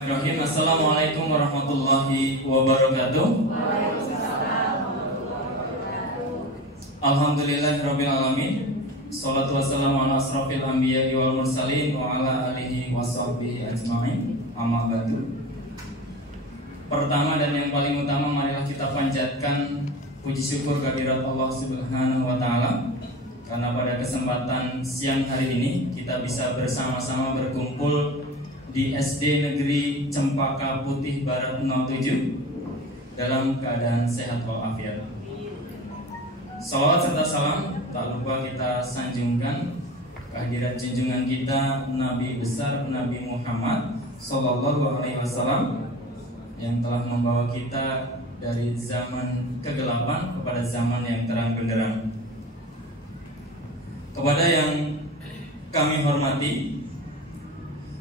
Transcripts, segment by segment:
Bismillahirrahmanirrahim. Assalamualaikum warahmatullahi wabarakatuh. Alhamdulillahirabbil alamin. Shalatu wassalamu ala asrofil anbiya'i wal mursalin wa ala alihi washabbihi ajmain. Amma ba'du. Pertama dan yang paling utama, marilah kita panjatkan puji syukur kehadirat Allah Subhanahu wa taala karena pada kesempatan siang hari ini kita bisa bersama-sama berkumpul di SD Negeri Cempaka Putih Barat 07 dalam keadaan sehat walafiat. Salawat serta salam tak lupa kita sanjungkan kehadiran junjungan kita Nabi besar Nabi Muhammad Sallallahu Alaihi Wasallam yang telah membawa kita dari zaman kegelapan kepada zaman yang terang benderang. Kepada yang kami hormati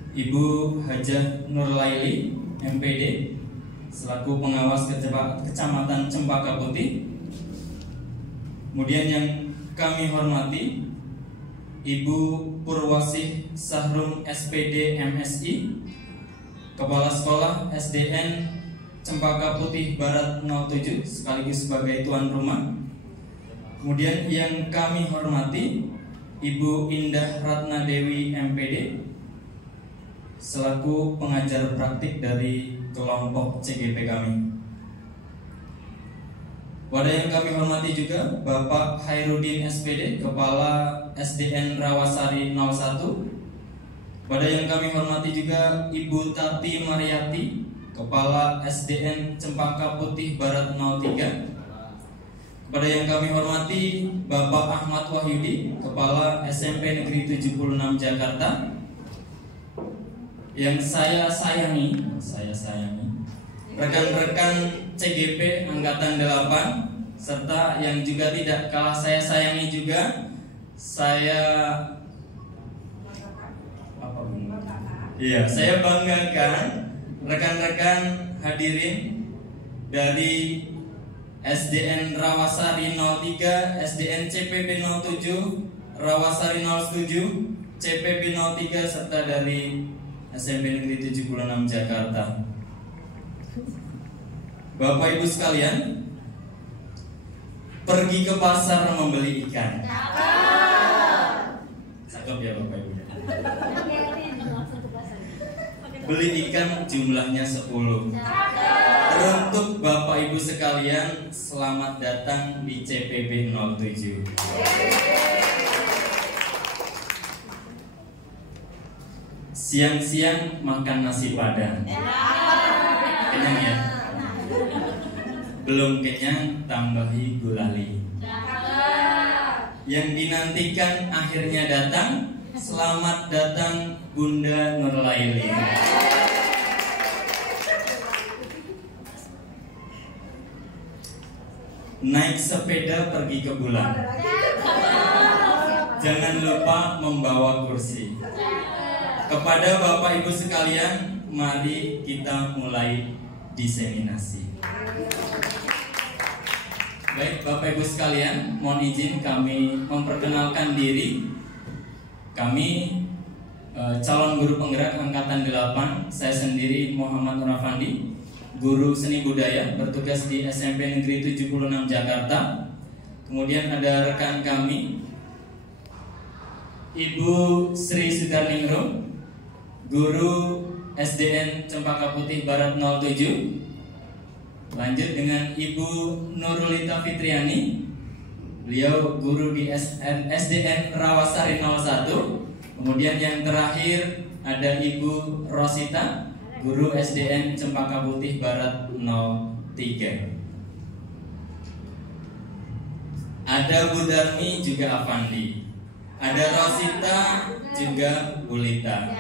Ibu Hajah Nurlaili MPD selaku pengawas Kecamatan Cempaka Putih. Kemudian yang kami hormati Ibu Purwasih Sahrum SPD MSI, Kepala Sekolah SDN Cempaka Putih Barat 07 sekaligus sebagai tuan rumah. Kemudian yang kami hormati Ibu Indah Ratna Dewi MPD selaku pengajar praktik dari kelompok CGP kami. Wadah yang kami hormati juga Bapak Hairudin SPD, Kepala SDN Rawasari 01. Wadah yang kami hormati juga Ibu Tati Mariati, Kepala SDN Cempaka Putih Barat 03. Kepada yang kami hormati Bapak Ahmad Wahyudi, Kepala SMP Negeri 76 Jakarta. Yang saya sayangi rekan-rekan CGP Angkatan 8, serta yang juga tidak kalah saya sayangi juga, saya banggakan rekan-rekan hadirin dari SDN Rawasari 03, SDN CPB 07, Rawasari 07, CPB 03, serta dari SMP Negeri 76 Jakarta. Bapak Ibu sekalian, pergi ke pasar membeli ikan. Cakep ya Bapak Ibu. Beli ikan jumlahnya 10. Teruntuk Bapak Ibu sekalian, selamat datang di CPB 07. Siang-siang makan nasi padang. Kenyang ya? Belum kenyang, tambahi gulali. Yang dinantikan akhirnya datang. Selamat datang Bunda Nurlaili. Naik sepeda pergi ke bulan. Jangan lupa membawa kursi. Kepada Bapak Ibu sekalian, mari kita mulai diseminasi. Baik Bapak Ibu sekalian, mohon izin kami memperkenalkan diri. Kami calon guru penggerak Angkatan 8. Saya sendiri Muhammad Nur Afandi, guru seni budaya, bertugas di SMP Negeri 76 Jakarta. Kemudian ada rekan kami Ibu Sri Sudarningrum, guru SDN Cempaka Putih Barat 07. Lanjut dengan Ibu Nurulita Fitriani, beliau guru di SDN Rawasari 01. Kemudian yang terakhir ada Ibu Rosita, guru SDN Cempaka Putih Barat 03. Ada Bu Darmi juga Afandi. Ada Rosita juga Bulita.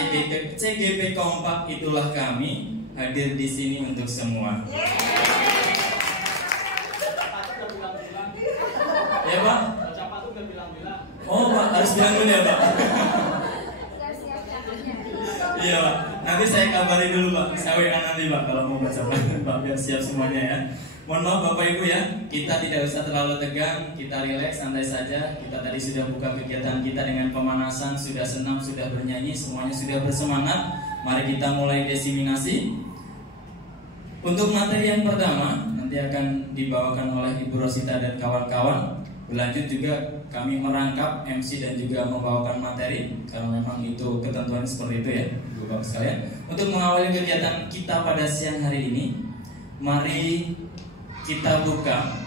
CGP kompak itulah kami, hadir di sini untuk semua. Ya Pak? Oh Pak, harus bilang dulu ya Pak. Iya Pak, nanti saya kabari dulu Pak. Saya WA nanti Pak kalau mau baca Pak, biar siap semuanya ya. Mohon maaf Bapak Ibu ya, kita tidak usah terlalu tegang, kita rileks, santai saja. Kita tadi sudah buka kegiatan kita dengan pemanasan, sudah senam, sudah bernyanyi, semuanya sudah bersemangat. Mari kita mulai diseminasi. Untuk materi yang pertama nanti akan dibawakan oleh Ibu Rosita dan kawan-kawan. Berlanjut juga kami merangkap MC dan juga membawakan materi karena memang itu ketentuan seperti itu ya, Ibu Bapak sekalian. Untuk mengawali kegiatan kita pada siang hari ini, mari kita buka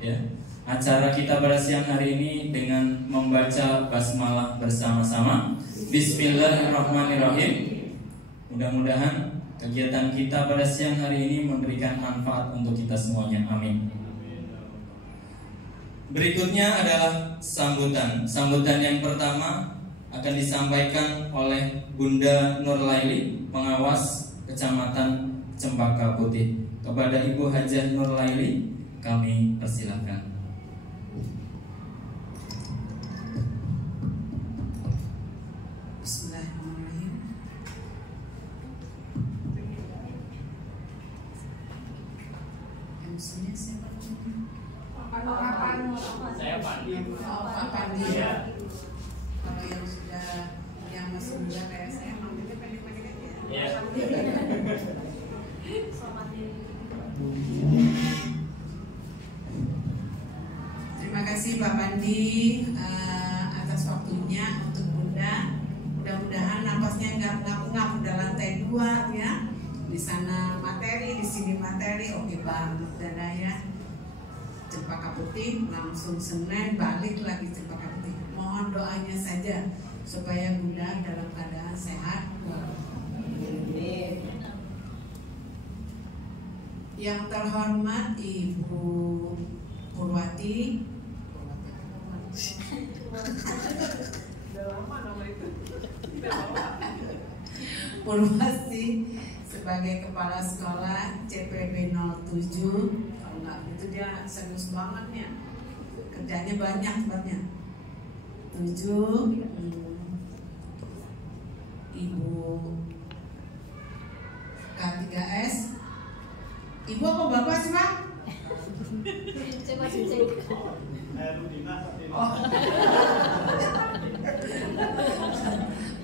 ya acara kita pada siang hari ini dengan membaca basmalah bersama-sama. Bismillahirrahmanirrahim. Mudah-mudahan kegiatan kita pada siang hari ini memberikan manfaat untuk kita semuanya. Amin. Berikutnya adalah sambutan. Sambutan yang pertama akan disampaikan oleh Bunda Nurlaili, pengawas Kecamatan Cempaka Putih. Kepada Ibu Hajah Nurlaili kami persilahkan. Saya Pandi. Oh, Pak Pandi. Ya. Kalau yang sudah yang masih muda kayak saya manggilnya pendek-pendek aja. Ya. Terima kasih Pak Pandi atas waktunya untuk Bunda. Mudah-mudahan napasnya nggak ngap-ngap udah lantai 2 ya. Di sana materi, di sini materi, oke banget Dada ya. Cempaka Putih, langsung Senin balik lagi Cempaka Putih. Mohon doanya saja supaya Bunda dalam keadaan sehat. Yang terhormat Ibu Purwati. Purwati sebagai Kepala Sekolah CPB 07. Itu dia serius banget ya, kerjanya banyak sebenarnya. 7 Ibu K3S. Ibu apa bapak sih Pak? Oh.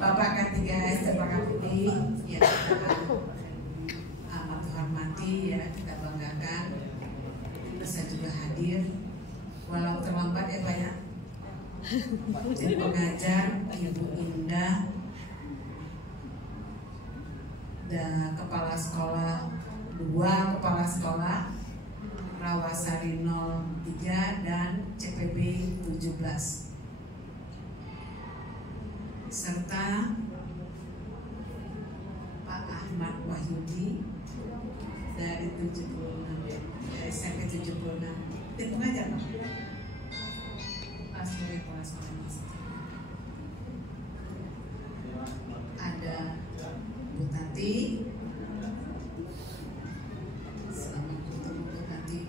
Bapak K3S Cempaka Putih ya, kita amat hormati ya, kita banggakan bisa juga hadir walau terlambat ya Pak ya. Jadi pengajar Ibu Indah dan Kepala Sekolah 2 Kepala Sekolah Rawasari 03 dan CPB 17 serta Pak Ahmad Wahyudi dari 76 SMP 76. Tim pengajar Pak. Sebagai kepala sekolah ada Bu Tati. Selamat bertemu Bu Tati.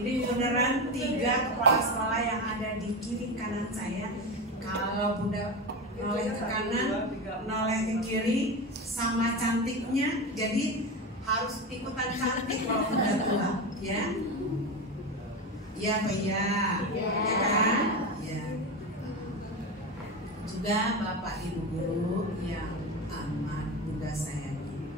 Ini beneran 3 kepala sekolah yang ada di kiri kanan saya. Kalau Bunda noleh ke kanan, noleh ke kiri, sama cantiknya, jadi harus ikutan cantik kalau udah tua, ya? Iya Pak ya, ya kan? Ya. Juga Bapak Ibu Guru yang amat Bunda sayangi.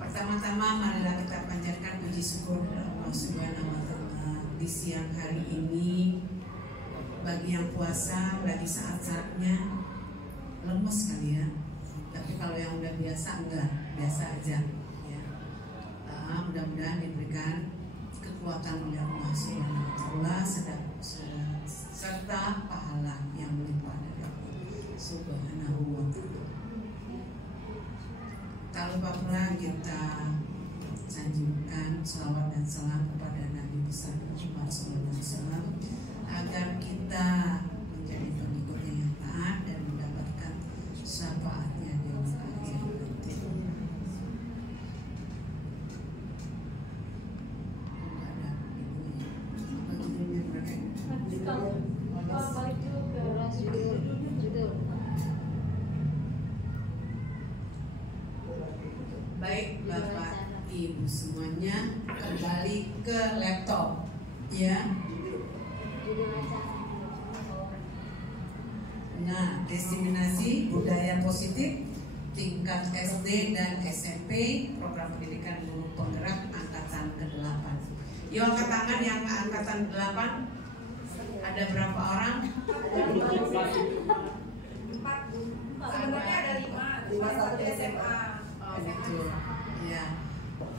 Pertama-tama marilah kita panjatkan puji syukur kepada Allah Subhanahu wa Ta'ala di siang hari ini. Bagi yang puasa lagi saat-saatnya lemes kali ya. Tapi kalau yang udah biasa enggak, biasa aja ya. Mudah-mudahan diberikan kekuatan oleh Allah Subhanahu wa Ta'ala serta pahala yang melimpah dari Allah Subhanahu wa Ta'ala. Tak lupa pula kita sanjungkan salawat dan salam kepada Nabi besar Muhammad SAW agar kita menjadi pengikutnya yang taat dan mendapatkan syafaatnya di akhir nanti. Ada ibunya. Apa judulnya mereka? Baik Bapak Ibu semuanya, kembali ke laptop ya. Nah, diseminasi budaya positif tingkat SD dan SMP program pendidikan guru penggerak angkatan ke-8. Yuk angkat tangan yang angkatan 8. Ada berapa orang? Sebenarnya ada 5 satu SMA. Oh, gitu. Ya.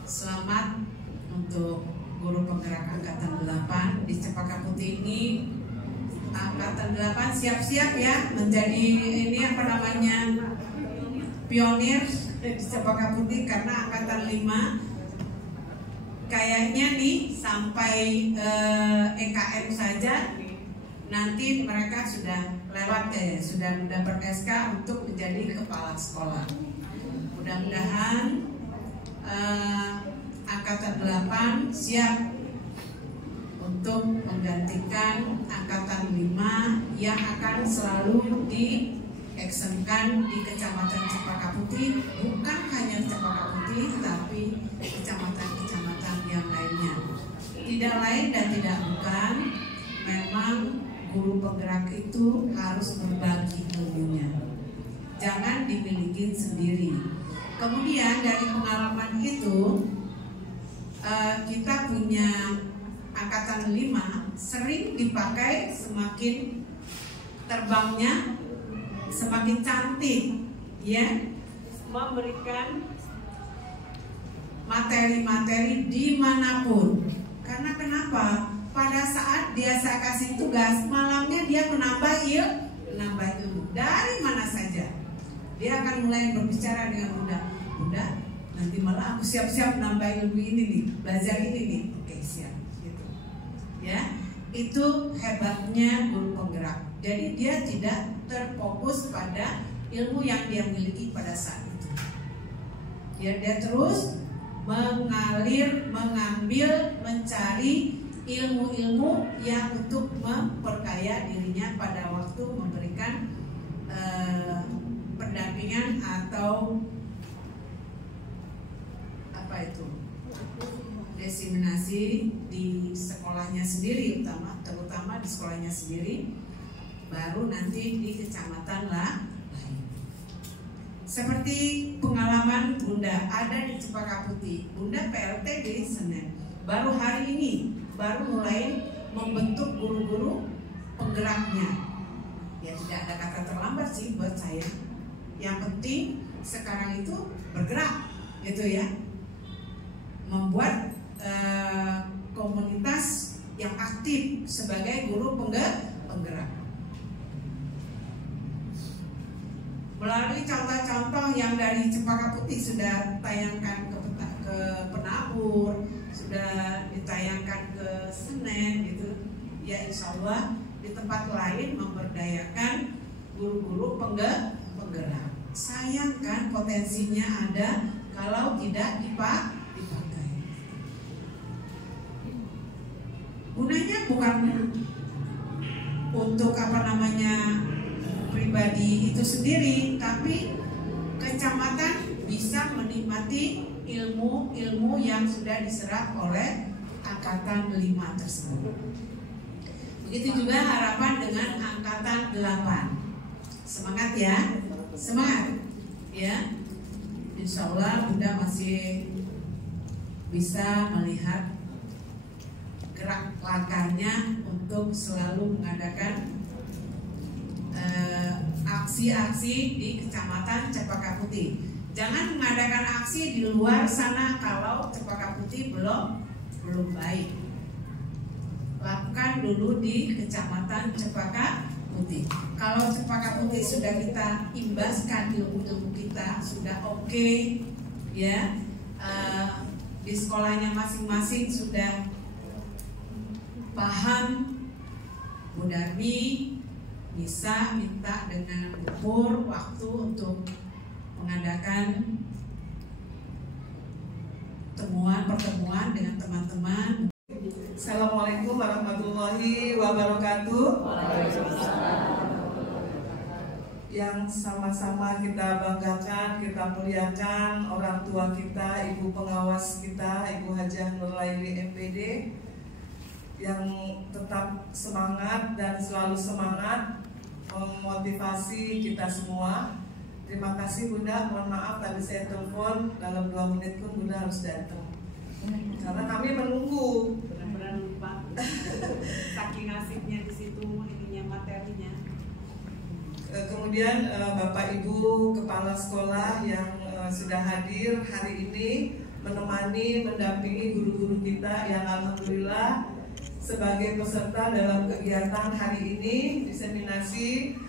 Selamat untuk guru penggerak angkatan 8 di Cempaka Putih ini. Angkatan 8 siap-siap ya menjadi ini apa namanya pionir di Cempaka Putih, karena angkatan 5 kayaknya nih sampai EKM saja nanti mereka sudah lewat sudah mendapat SK untuk menjadi kepala sekolah. Mudah-mudahan angkatan 8 siap untuk menggantikan angkatan 5 yang akan selalu dieksenkan di Kecamatan Cempaka Putih, bukan hanya Cempaka Putih tapi kecamatan-kecamatan yang lainnya. Tidak lain dan tidak bukan, memang guru penggerak itu harus berbagi ilmunya, jangan dimiliki sendiri. Kemudian dari pengalaman itu kita punya angkatan 5 sering dipakai, semakin terbangnya semakin cantik ya, memberikan materi-materi dimanapun. Karena kenapa? Pada saat dia saya kasih tugas, malamnya dia menambah ilmu dari mana saja. Dia akan mulai berbicara dengan Bunda, nanti malah aku siap-siap nambah ilmu ini nih, belajar ini nih. Oke, siap gitu. Ya, itu hebatnya guru penggerak. Jadi dia tidak terfokus pada ilmu yang dia miliki pada saat itu. Dia terus mengalir, mengambil, mencari ilmu-ilmu yang untuk memperkaya dirinya pada waktu memberikan pendampingan atau apa itu, diseminasi di sekolahnya sendiri, terutama di sekolahnya sendiri, baru nanti di kecamatan lain. Seperti pengalaman Bunda ada di Cempaka Putih, Bunda PLT di Senen, baru hari ini baru mulai membentuk guru-guru penggeraknya. Ya tidak ada kata terlambat sih buat saya. Yang penting sekarang itu bergerak gitu ya, membuat komunitas yang aktif sebagai guru penggerak. Melalui contoh-contoh yang dari Cempaka Putih sudah tayangkan ke Penabur, sudah ditayangkan ke Senen gitu ya, insya Allah di tempat lain memberdayakan guru-guru penggerak. Sayang kan potensinya ada kalau tidak dipakai. Gunanya bukan untuk apa namanya pribadi itu sendiri, tapi kecamatan bisa menikmati ilmu-ilmu yang sudah diserap oleh angkatan 5 tersebut. Begitu juga harapan dengan angkatan 8. Semangat ya, semangat ya. Insya Allah Bunda masih bisa melihat gerak langkahnya untuk selalu mengadakan aksi-aksi di Kecamatan Cempaka Putih. Jangan mengadakan aksi di luar sana kalau Cempaka Putih belum baik. Lakukan dulu di Kecamatan Cempaka Putih. Kalau Cempaka Putih sudah kita imbaskan, ilmu kita sudah oke, ya, di sekolahnya masing-masing sudah paham, Bu Darmi bisa minta dengan ukur waktu untuk mengadakan pertemuan dengan teman-teman. Assalamualaikum warahmatullahi wabarakatuh. Yang sama-sama kita banggakan, kita muliakan orang tua kita, ibu pengawas kita, Ibu Hajah Nurlaili MPD, yang tetap semangat dan selalu semangat memotivasi kita semua. Terima kasih Bunda, mohon maaf tadi saya telepon, dalam 2 menit pun Bunda harus datang karena kami menunggu. Benar-benar lupa. Saking asiknya di situ ininya materinya. Kemudian Bapak Ibu Kepala Sekolah yang sudah hadir hari ini menemani, mendampingi guru-guru kita yang alhamdulillah sebagai peserta dalam kegiatan hari ini diseminasi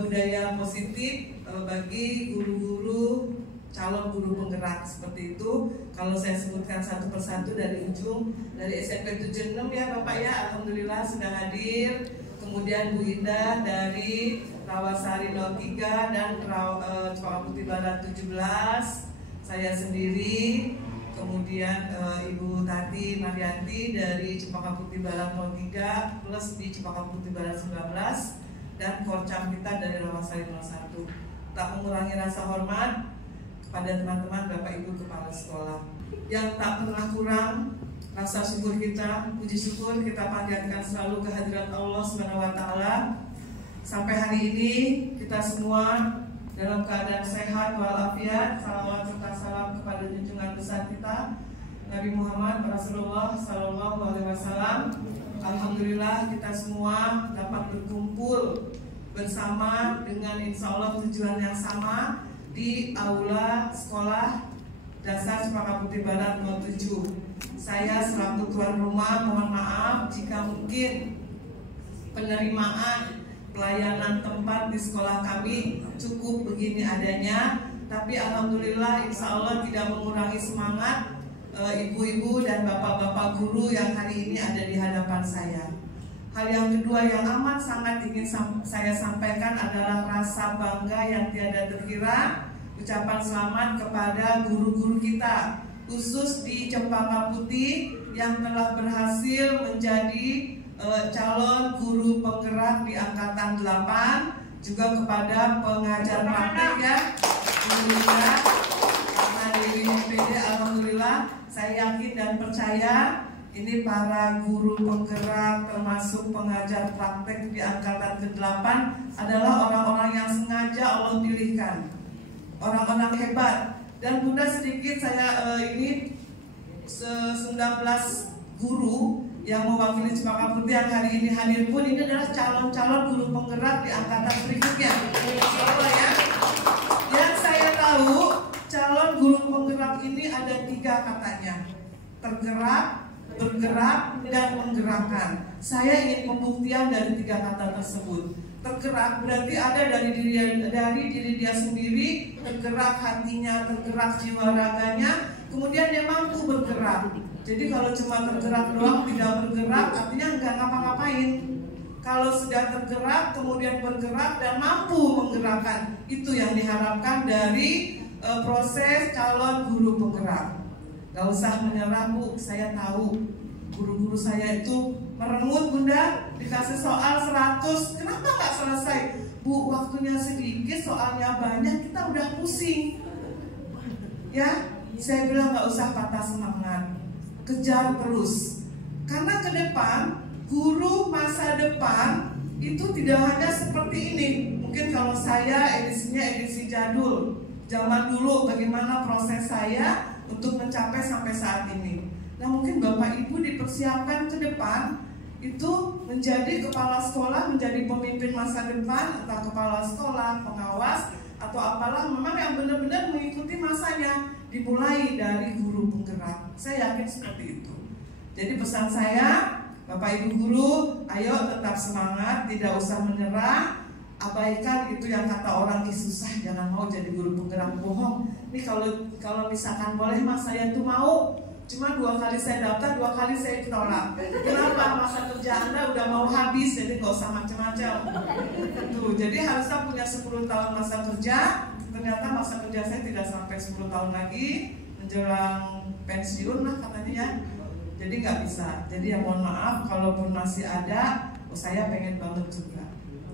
budaya positif bagi guru-guru calon guru penggerak seperti itu. Kalau saya sebutkan satu persatu dari ujung, dari SMP 76 ya Bapak ya, alhamdulillah sudah hadir. Kemudian Bu Indah dari Rawasari 03 dan Cempaka Putih Barat 17, saya sendiri. Kemudian Ibu Tati Marianti dari Cempaka Putih Barat 03 plus di Cempaka Putih Barat 19 dan Korcam kita dari Rawasari 01. Tak mengurangi rasa hormat kepada teman-teman Bapak Ibu Kepala Sekolah yang tak pernah kurang rasa syukur kita, puji syukur kita panjatkan selalu kehadirat Allah SWT. Sampai hari ini kita semua dalam keadaan sehat walafiat. Salawat serta salam kepada junjungan besar kita Nabi Muhammad Rasulullah Sallallahu Alaihi Wasallam. Alhamdulillah kita semua dapat berkumpul bersama dengan insya Allah tujuan yang sama di aula sekolah dasar Cempaka Putih Barat 07. Saya selaku tuan rumah mohon maaf jika mungkin penerimaan pelayanan tempat di sekolah kami cukup begini adanya, tapi alhamdulillah insya Allah tidak mengurangi semangat ibu-ibu dan bapak-bapak guru yang hari ini ada di hadapan saya. Hal yang kedua yang amat sangat ingin saya sampaikan adalah rasa bangga yang tiada terkira, ucapan selamat kepada guru-guru kita khusus di Cempaka Putih yang telah berhasil menjadi calon guru penggerak di angkatan 8, juga kepada pengajar praktek ya, alhamdulillah karena di MPD alhamdulillah saya yakin dan percaya ini para guru penggerak termasuk pengajar praktek di angkatan ke-8 adalah orang-orang yang sengaja Allah pilihkan, orang-orang hebat. Dan Bunda sedikit saya ini 19 guru yang mewakili Cempaka Putih yang hari ini hadir pun ini adalah calon-calon guru penggerak di angkatan berikutnya. Ya. Yang saya tahu calon guru penggerak ini ada 3 katanya, tergerak, bergerak, dan menggerakkan. Saya ingin pembuktian dari 3 kata tersebut. Tergerak berarti ada dari diri dia sendiri, tergerak hatinya, tergerak jiwa raganya, kemudian dia mampu bergerak. Jadi kalau cuma tergerak doang tidak bergerak artinya nggak ngapa-ngapain. Kalau sudah tergerak kemudian bergerak dan mampu menggerakkan, itu yang diharapkan dari proses calon guru penggerak. Gak usah menyerah Bu, saya tahu guru-guru saya itu merengut Bunda, dikasih soal 100, kenapa nggak selesai? Bu, waktunya sedikit, soalnya banyak, kita udah pusing. Ya, saya bilang nggak usah patah semangat, kejar terus. Karena ke depan, guru masa depan itu tidak hanya seperti ini. Mungkin kalau saya edisinya edisi jadul, zaman dulu bagaimana proses saya untuk mencapai sampai saat ini. Nah mungkin Bapak Ibu dipersiapkan ke depan itu menjadi kepala sekolah, menjadi pemimpin masa depan, entah kepala sekolah, pengawas, atau apalah, memang yang benar-benar mengikuti masanya, dimulai dari guru penggerak. Saya yakin seperti itu. Jadi pesan saya, Bapak Ibu guru, ayo tetap semangat, tidak usah menyerah, abaikan itu yang kata orang susah, jangan mau jadi guru penggerak, bohong. Ini kalau misalkan boleh mas saya tuh mau, cuma 2 kali saya daftar, 2 kali saya ditolak. Kenapa? Masa kerja Anda udah mau habis, jadi nggak usah macam-macam. Tuh, jadi harusnya punya 10 tahun masa kerja. Ternyata masa kerja saya tidak sampai 10 tahun lagi, menjelang pensiun lah katanya ya. Jadi nggak bisa. Jadi ya mohon maaf, kalaupun masih ada, saya pengen banget juga.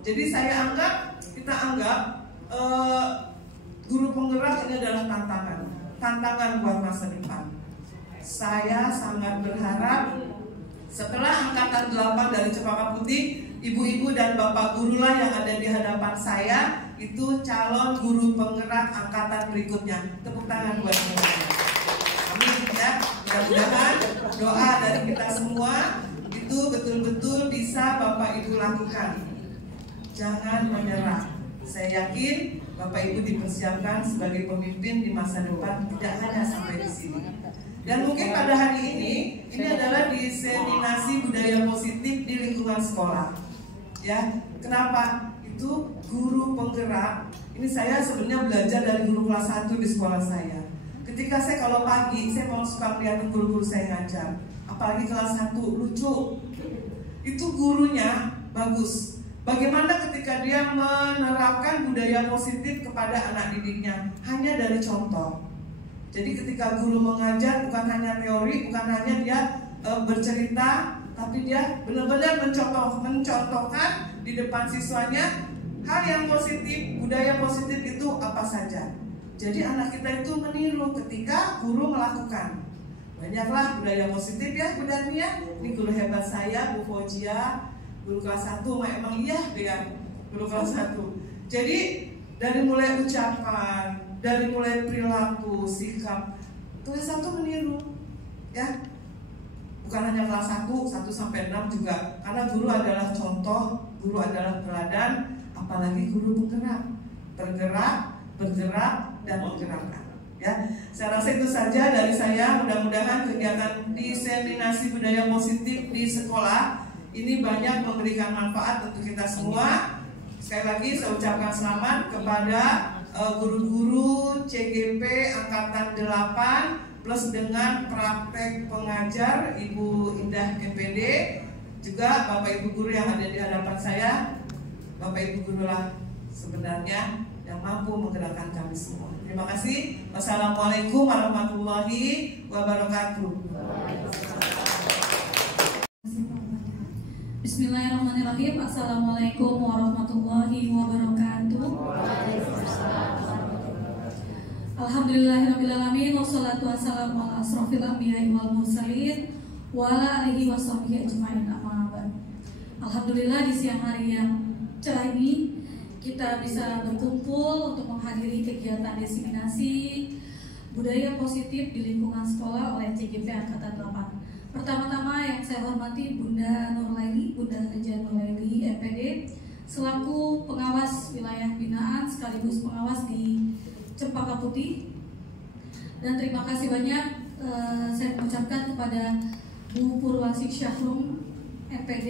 Jadi saya anggap, kita anggap guru penggerak ini adalah tantangan buat masa depan. Saya sangat berharap Setelah angkatan 8 dari Cempaka Putih, ibu-ibu dan bapak gurulah yang ada di hadapan saya itu calon guru penggerak angkatan berikutnya. Tepuk tangan buat semuanya. Amin ya. Mudah-mudahan doa dari kita semua itu betul-betul bisa Bapak Ibu lakukan. Jangan menyerah. Saya yakin Bapak Ibu dipersiapkan sebagai pemimpin di masa depan, tidak hanya sampai di sini. Dan mungkin pada hari ini adalah diseminasi budaya positif di lingkungan sekolah. Ya, kenapa? Itu guru penggerak. Ini saya sebenarnya belajar dari guru kelas 1 di sekolah saya. Ketika saya kalau pagi, saya mau suka melihat guru-guru saya ngajar. Apalagi kelas 1, lucu. Itu gurunya bagus. Bagaimana ketika dia menerapkan budaya positif kepada anak didiknya? Hanya dari contoh. Jadi ketika guru mengajar bukan hanya teori, bukan hanya dia bercerita, tapi dia benar-benar mencontohkan di depan siswanya hal yang positif, budaya positif itu apa saja. Jadi anak kita itu meniru ketika guru melakukan. Banyaklah budaya positif ya Bu Dania. Ini guru hebat saya, Bu Fojia, guru kelas 1, emang iya dia guru kelas 1. Jadi dari mulai ucapan, dari mulai perilaku, sikap, kelas 1 meniru ya. Bukan hanya kelas 1 sampai 6 juga. Karena guru adalah contoh, guru adalah teladan, apalagi guru penggerak. Bergerak dan menggerakkan. Ya, saya rasa itu saja dari saya. Mudah-mudahan kegiatan diseminasi budaya positif di sekolah ini banyak memberikan manfaat untuk kita semua. Sekali lagi saya ucapkan selamat kepada guru-guru CGP Angkatan 8 plus dengan praktek pengajar Ibu Indah MPD, juga Bapak Ibu guru yang ada di hadapan saya. Bapak Ibu guru lah sebenarnya yang mampu menggerakkan kami semua. Terima kasih. Wassalamualaikum warahmatullahi wabarakatuh. Bismillahirrahmanirrahim. Assalamualaikum warahmatullahi wabarakatuh. Alhamdulillahirrahmanirrahim. Wassalatu wassalamu ala asrofil anbiya'i wal mursalin wa ala alihi washabbihi ajma'in, amma ba'd. Alhamdulillah di siang hari yang cerah ini kita bisa berkumpul untuk menghadiri kegiatan diseminasi budaya positif di lingkungan sekolah oleh CGP Angkatan 8. Pertama-tama yang saya hormati Bunda Nurlaili, Bunda Haja Nurlaili MPD, selaku pengawas wilayah binaan sekaligus pengawas di Cempaka Putih. Dan terima kasih banyak saya mengucapkan kepada Bu Purwasih Syahrum MPD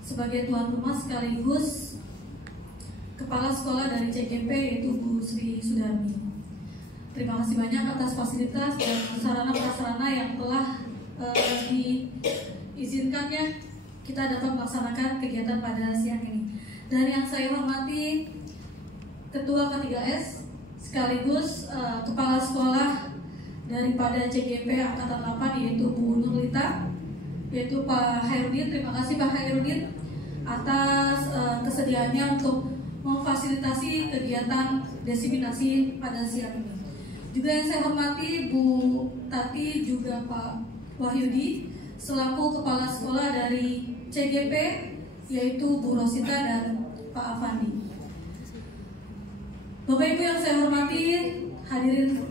sebagai tuan rumah sekaligus Kepala Sekolah dari CGP yaitu Bu Sri Sudarmi. Terima kasih banyak atas fasilitas dan sarana-prasarana yang telah diizinkannya kita dapat melaksanakan kegiatan pada siang ini. Dan yang saya hormati Ketua K3S sekaligus Kepala Sekolah daripada CGP Angkatan 8 yaitu Bu Nurlita, yaitu Pak Hairudin. Terima kasih Pak Hairudin atas kesediaannya untuk memfasilitasi kegiatan diseminasi pada siang ini. Juga yang saya hormati Bu Tati, juga Pak Wahyudi selaku kepala sekolah dari CGP, yaitu Bu Rosita dan Pak Afandi. Bapak Ibu yang saya hormati, hadirin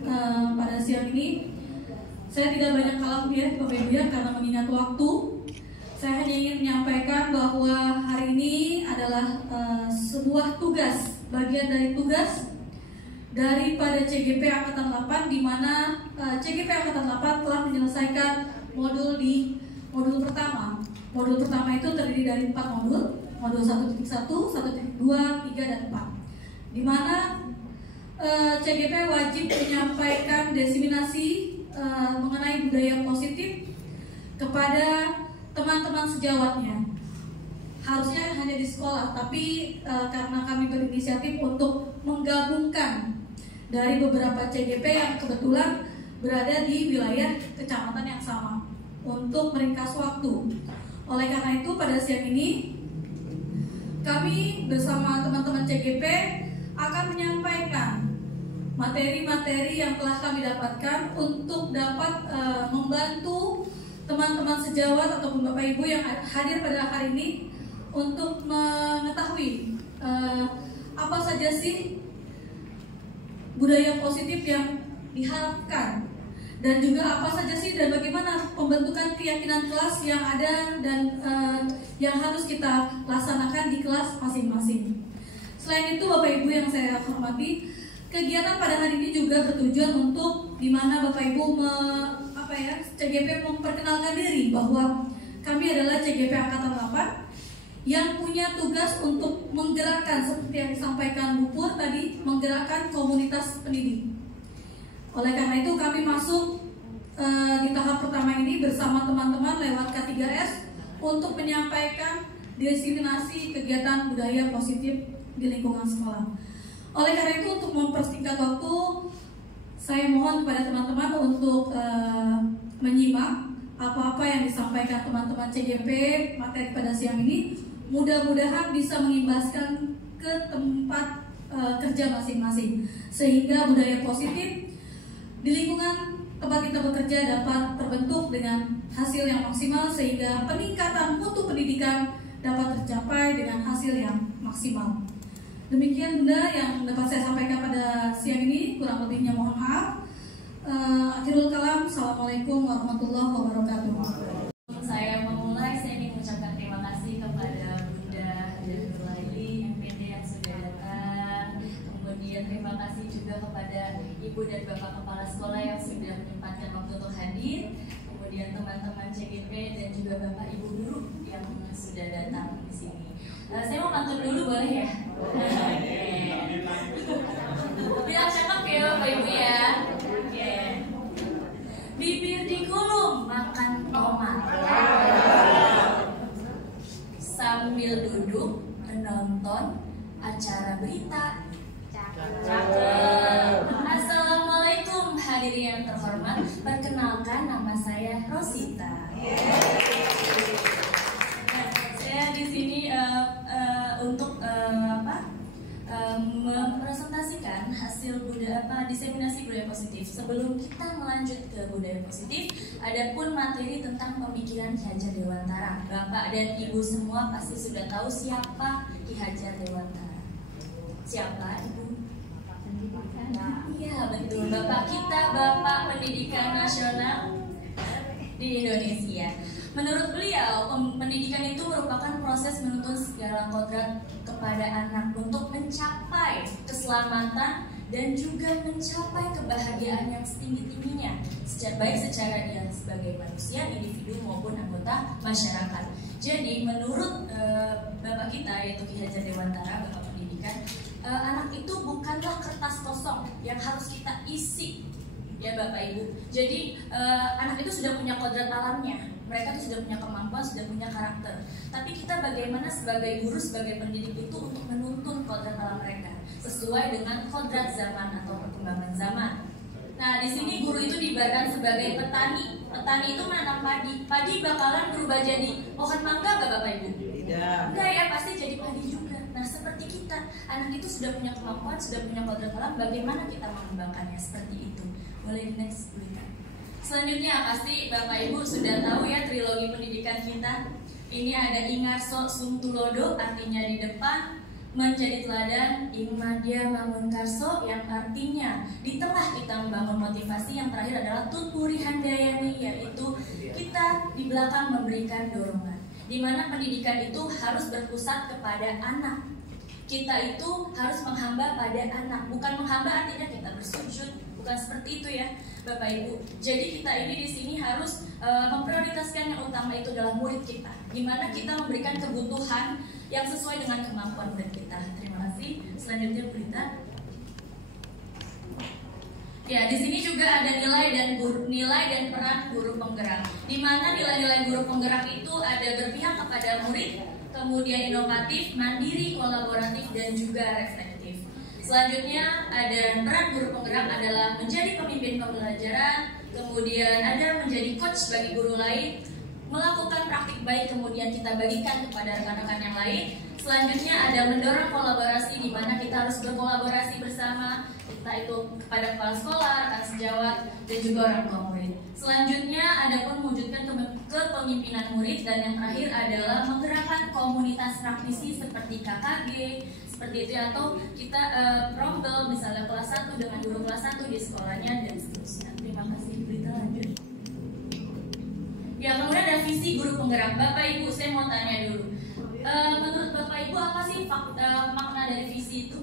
pada siang ini, saya tidak banyak kalam ya Bapak Ibu ya, karena mengingat waktu. Saya hanya ingin menyampaikan bahwa hari ini adalah sebuah tugas, bagian dari tugas daripada CGP Angkatan 8, di mana CGP Angkatan 8 telah menyelesaikan modul pertama. Modul pertama itu terdiri dari 4 modul, modul 1.1, 1.2, 3, dan 4. Di mana CGP wajib menyampaikan diseminasi mengenai budaya positif kepada teman-teman sejawatnya. Harusnya hanya di sekolah, tapi karena kami berinisiatif untuk menggabungkan dari beberapa CGP yang kebetulan berada di wilayah kecamatan yang sama untuk meringkas waktu. Oleh karena itu pada siang ini kami bersama teman-teman CGP akan menyampaikan materi-materi yang telah kami dapatkan untuk dapat membantu teman-teman sejawat ataupun Bapak Ibu yang hadir pada hari ini untuk mengetahui apa saja sih budaya positif yang diharapkan, dan juga apa saja sih dan bagaimana pembentukan keyakinan kelas yang ada dan yang harus kita laksanakan di kelas masing-masing. Selain itu Bapak Ibu yang saya hormati, kegiatan pada hari ini juga bertujuan untuk dimana Bapak Ibu CGP memperkenalkan diri bahwa kami adalah CGP Angkatan 8 yang punya tugas untuk menggerakkan, seperti yang disampaikan Bu Pur tadi, menggerakkan komunitas pendidik. Oleh karena itu kami masuk di tahap pertama ini bersama teman-teman lewat K3S untuk menyampaikan diseminasi kegiatan budaya positif di lingkungan sekolah. Oleh karena itu untuk mempersingkat waktu, saya mohon kepada teman-teman untuk menyimak apa-apa yang disampaikan teman-teman CGP materi pada siang ini. Mudah-mudahan bisa mengimbaskan ke tempat kerja masing-masing, sehingga budaya positif di lingkungan tempat kita bekerja dapat terbentuk dengan hasil yang maksimal, sehingga peningkatan mutu pendidikan dapat tercapai dengan hasil yang maksimal. Demikian Bunda yang dapat saya sampaikan pada siang ini, kurang lebihnya mohon maaf. Akhirul kalam, Assalamualaikum warahmatullahi wabarakatuh. Saya ingin mengucapkan terima kasih kepada Bunda Hadirulaili MPD yang sudah datang. Kemudian terima kasih juga kepada Ibu dan Bapak Kepala Sekolah yang sudah menyempatkan waktu untuk hadir. Kemudian teman-teman CGP dan juga Bapak Ibu guru yang sudah datang di sini. Saya mau pantun dulu boleh ya? Biar cakep ya Bapak Ibu ya. Bibir dikulum makan tomat sambil duduk menonton acara berita. Assalamualaikum hadirin yang terhormat, perkenalkan nama saya Rosita. Saya di sini untuk mempresentasikan hasil diseminasi budaya positif. Sebelum kita melanjut ke budaya positif, adapun materi tentang pemikiran Ki Hajar Dewantara. Bapak dan Ibu semua pasti sudah tahu siapa Ki Hajar Dewantara. Siapa Ibu? Iya betul, Bapak kita, Bapak Pendidikan Nasional di Indonesia. Menurut beliau, pendidikan itu merupakan proses menuntun segala kodrat kepada anak untuk mencapai keselamatan dan juga mencapai kebahagiaan yang setinggi-tingginya, baik secara dia sebagai manusia, individu maupun anggota masyarakat. Jadi menurut Bapak kita, yaitu Ki Hajar Dewantara, Bapak Pendidikan, anak itu bukanlah kertas kosong yang harus kita isi, ya Bapak Ibu. Jadi anak itu sudah punya kodrat alamnya. Mereka tuh sudah punya kemampuan, sudah punya karakter. Tapi kita bagaimana sebagai guru, sebagai pendidik itu untuk menuntun kodrat alam mereka sesuai dengan kodrat zaman atau perkembangan zaman. Nah, di sini guru itu diibaratkan sebagai petani. Petani itu menanam padi. Padi bakalan berubah jadi pohon mangga nggak Bapak Ibu? Tidak. Enggak ya, pasti jadi padi juga. Nah, seperti kita, anak itu sudah punya kemampuan, sudah punya kodrat alam. Bagaimana kita mengembangkannya seperti itu? Boleh di next berita. Selanjutnya pasti Bapak Ibu sudah tahu ya trilogi pendidikan kita. Ini ada Ingarso Sumtulodo, artinya di depan, menjadi teladan, Ingmadya Mangunkarso yang artinya di tengah kita membangun motivasi, yang terakhir adalah Tutpuri Handayani, yaitu kita di belakang memberikan dorongan. Di mana pendidikan itu harus berpusat kepada anak. Kita itu harus menghamba pada anak, bukan menghamba artinya kita bersujud, bukan seperti itu ya Bapak Ibu. Jadi kita ini di sini harus memprioritaskan yang utama itu adalah murid kita, di mana kita memberikan kebutuhan yang sesuai dengan kemampuan murid kita. Terima kasih. Selanjutnya berita. Ya, di sini juga ada nilai dan peran guru penggerak. Di mana nilai-nilai guru penggerak itu ada berpihak kepada murid, kemudian inovatif, mandiri, kolaboratif, dan juga reflektif. Selanjutnya ada peran guru penggerak adalah menjadi pemimpin pembelajaran, kemudian ada menjadi coach bagi guru lain, melakukan praktik baik kemudian kita bagikan kepada rekan-rekan yang lain. Selanjutnya ada mendorong kolaborasi, di mana kita harus berkolaborasi bersama, entah itu kepada kepala sekolah, rekan sejawat, dan juga orang tua murid. Selanjutnya ada pun mewujudkan kepemimpinan murid, dan yang terakhir adalah menggerakkan komunitas praktisi seperti KKG, seperti itu, atau kita rombel misalnya kelas 1 dengan guru kelas 1 di sekolahnya dan seterusnya. Terima kasih. Berita lanjut. Ya, kemudian ada visi guru penggerak. Bapak Ibu, saya mau tanya dulu. Menurut Bapak Ibu apa sih makna dari visi itu?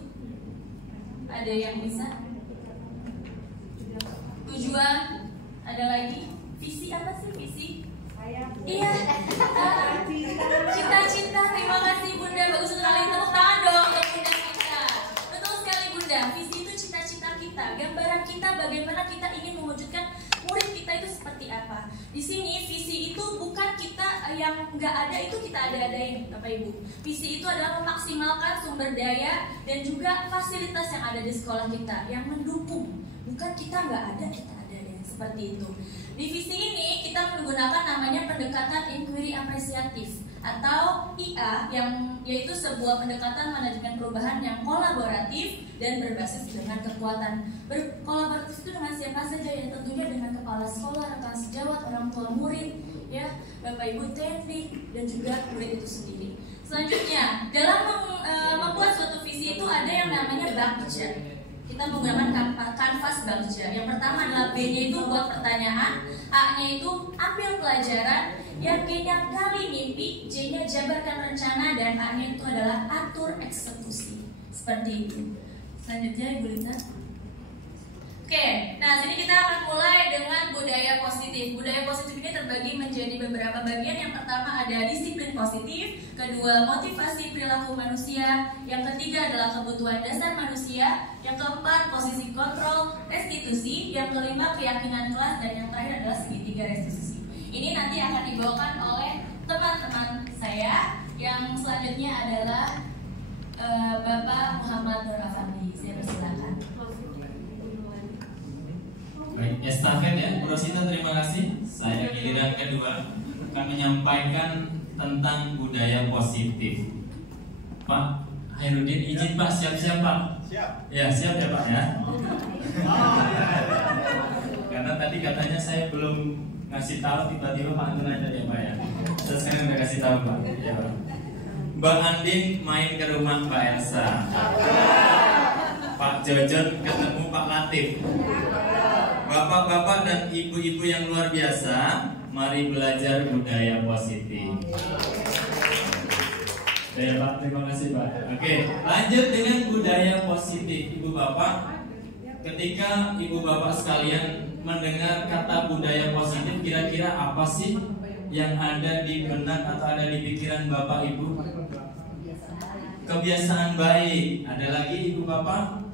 Ada yang bisa? Tujuan? Ada lagi? Visi apa sih visi? Iya. Cita-cita. Terima kasih Bunda. Bagus sekali. Tepuk tangan dong untuk Bunda kita. Betul sekali Bunda. Visi itu cita-cita kita. Gambaran kita bagaimana kita ingin mewujudkan murid kita itu seperti apa. Di sini visi itu bukan kita yang nggak ada itu kita ada-adain, Bapak Ibu. Visi itu adalah memaksimalkan sumber daya dan juga fasilitas yang ada di sekolah kita yang mendukung. Bukan kita nggak ada, kita ada-adain seperti itu. Di visi ini kita menggunakan namanya pendekatan inquiry apresiatif atau IA, yang yaitu sebuah pendekatan manajemen perubahan yang kolaboratif dan berbasis dengan kekuatan. Berkolaboratif itu dengan siapa saja? Ya tentunya dengan kepala sekolah, rekan sejawat, orang tua murid, ya, Bapak Ibu teknik, dan juga murid itu sendiri. Selanjutnya, dalam membuat suatu visi itu ada yang namanya bakja. Kita menggunakan kanvas bakja. Yang pertama adalah B-nya itu buat pertanyaan, A-nya itu ambil pelajaran, yang G-nya gali mimpi, J-nya jabarkan rencana, dan A-nya itu adalah atur eksekusi. Seperti itu. Selanjutnya Ibu Lita. Oke, nah jadi kita akan mulai dengan budaya positif. Budaya positif ini terbagi menjadi beberapa bagian. Yang pertama ada disiplin positif, kedua motivasi perilaku manusia, yang ketiga adalah kebutuhan dasar manusia, yang keempat posisi kontrol restitusi, yang kelima keyakinan kelas, dan yang terakhir adalah segitiga restitusi. Ini nanti akan dibawakan oleh teman-teman saya. Yang selanjutnya adalah Bapak Muhammad Nur Afandi. Saya persilakan. Baik, estafet ya, Bu Rosita, terima kasih. Saya giliran kedua akan menyampaikan tentang budaya positif. Pak Hairudin, izin Pak, siap-siap Pak. Siap. Ya, siap ya Pak ya. Karena tadi katanya saya belum ngasih tahu, tiba-tiba Pak Antun aja ya Pak ya. Saya sekarang udah kasih tahu Pak. Ya, Pak. Mbak Andin main ke rumah Mbak Elsa. Pak Jojon ketemu Pak Latif. Bapak-bapak dan ibu-ibu yang luar biasa, mari belajar budaya positif. Ya Pak, terima kasih Pak. Oke, lanjut dengan budaya positif. Ibu bapak, ketika ibu bapak sekalian mendengar kata budaya positif, kira-kira apa sih yang ada di benak atau ada di pikiran bapak ibu? Kebiasaan baik. Ada lagi ibu bapak?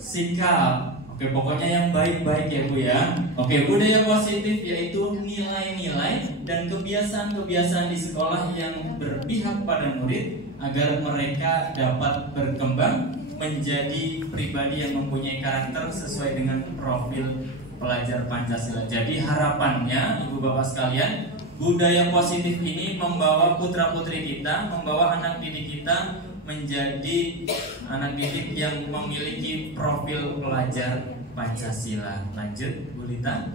Sikap. Oke, pokoknya yang baik-baik ya Bu ya. Oke, budaya positif yaitu nilai-nilai dan kebiasaan-kebiasaan di sekolah yang berpihak pada murid agar mereka dapat berkembang menjadi pribadi yang mempunyai karakter sesuai dengan profil pelajar Pancasila. Jadi harapannya Ibu Bapak sekalian, budaya positif ini membawa putra-putri kita, membawa anak didik kita menjadi anak didik yang memiliki profil pelajar Pancasila. Lanjut Bu Lita.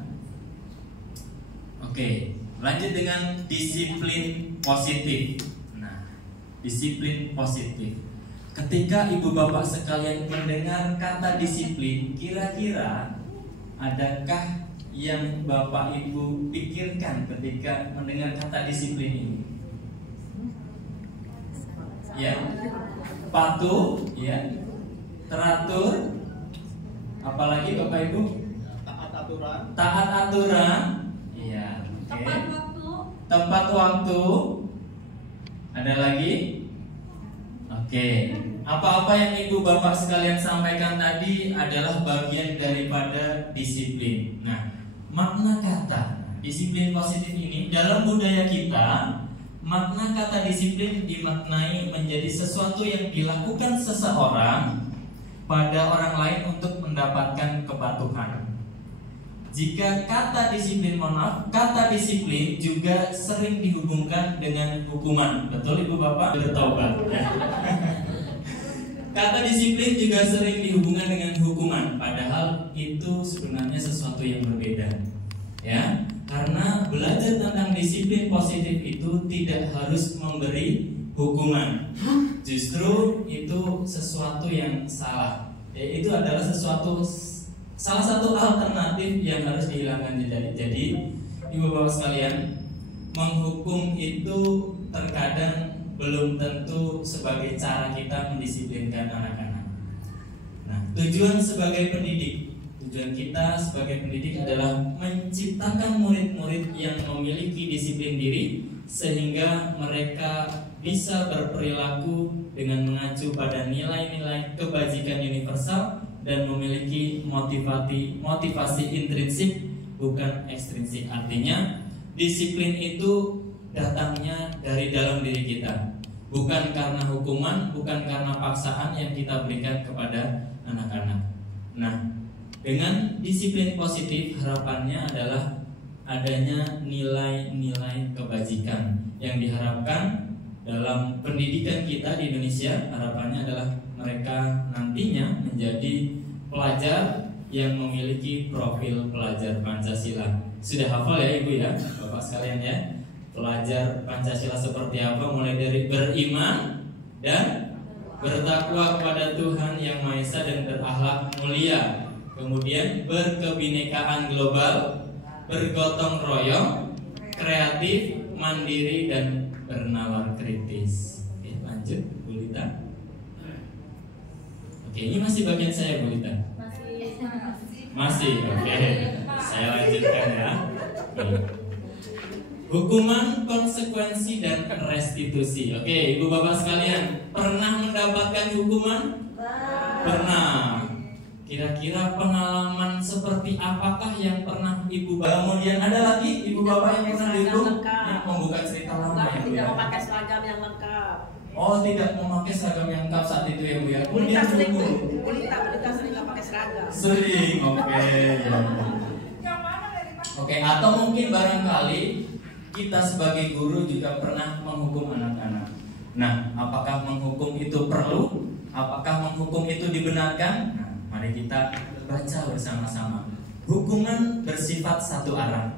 Oke, lanjut dengan disiplin positif. Nah, disiplin positif. Ketika ibu bapak sekalian mendengar kata disiplin, kira-kira adakah yang bapak ibu pikirkan ketika mendengar kata disiplin ini? Ya, patuh, ya, teratur, apalagi bapak ibu? Taat aturan. Taat aturan, iya. Tepat waktu. Tepat waktu. Ada lagi? Oke. Apa-apa yang ibu bapak sekalian sampaikan tadi adalah bagian daripada disiplin. Nah, makna kata disiplin positif ini dalam budaya kita. Makna kata disiplin dimaknai menjadi sesuatu yang dilakukan seseorang pada orang lain untuk mendapatkan kepatuhan. Jika kata disiplin, kata disiplin juga sering dihubungkan dengan hukuman. Betul Ibu Bapak? Bertobat ya. Kata disiplin juga sering dihubungkan dengan hukuman, padahal itu sebenarnya sesuatu yang berbeda. Ya. Karena belajar tentang disiplin positif itu tidak harus memberi hukuman. Justru itu sesuatu yang salah. Itu adalah salah satu alternatif yang harus dihilangkan. Jadi ibu bapak sekalian, menghukum itu terkadang belum tentu sebagai cara kita mendisiplinkan anak-anak. Nah, tujuan kita sebagai pendidik adalah menciptakan murid-murid yang memiliki disiplin diri sehingga mereka bisa berperilaku dengan mengacu pada nilai-nilai kebajikan universal dan memiliki motivasi intrinsik bukan ekstrinsik. Artinya disiplin itu datangnya dari dalam diri kita, bukan karena hukuman, bukan karena paksaan yang kita berikan kepada anak-anak. Nah, dengan disiplin positif harapannya adalah adanya nilai-nilai kebajikan yang diharapkan dalam pendidikan kita di Indonesia. Harapannya adalah mereka nantinya menjadi pelajar yang memiliki profil pelajar Pancasila. Sudah hafal ya Ibu ya, Bapak sekalian ya, pelajar Pancasila seperti apa? Mulai dari beriman dan bertakwa kepada Tuhan Yang Maha Esa dan berakhlak mulia, kemudian berkebinekaan global, bergotong royong, kreatif, mandiri, dan bernalar kritis. Oke, lanjut Bu Lita. Oke, ini masih bagian saya Bu Lita. Masih, oke. Saya lanjutkan ya. Hukuman, konsekuensi, dan restitusi. Oke, ibu bapak sekalian, pernah mendapatkan hukuman? Pernah. Kira-kira pengalaman seperti apakah yang pernah ibu bapak? Kemudian ada lagi ibu bapak yang pernah dihukum? Yang membuka cerita lama ya Bu ya? Tidak memakai seragam yang lengkap. Oh, tidak memakai seragam yang lengkap saat itu ya Bu ya? Bulita sering nggak pakai seragam. Sering, oke ya. Oke, atau mungkin barangkali kita sebagai guru juga pernah menghukum anak-anak. Nah, apakah menghukum itu perlu? Apakah menghukum itu dibenarkan? Nah, mari kita baca bersama-sama. Hukuman bersifat satu arah,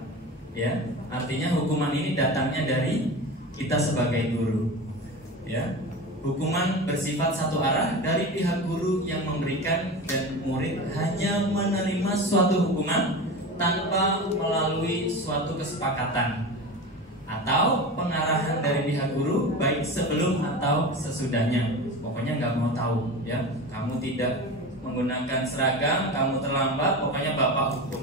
ya. Artinya hukuman ini datangnya dari kita sebagai guru, ya. Hukuman bersifat satu arah dari pihak guru yang memberikan, dan murid hanya menerima suatu hukuman tanpa melalui suatu kesepakatan atau pengarahan dari pihak guru, baik sebelum atau sesudahnya. Pokoknya nggak mau tahu, ya. Kamu tidak menggunakan seragam, kamu terlambat, pokoknya bapak hukum,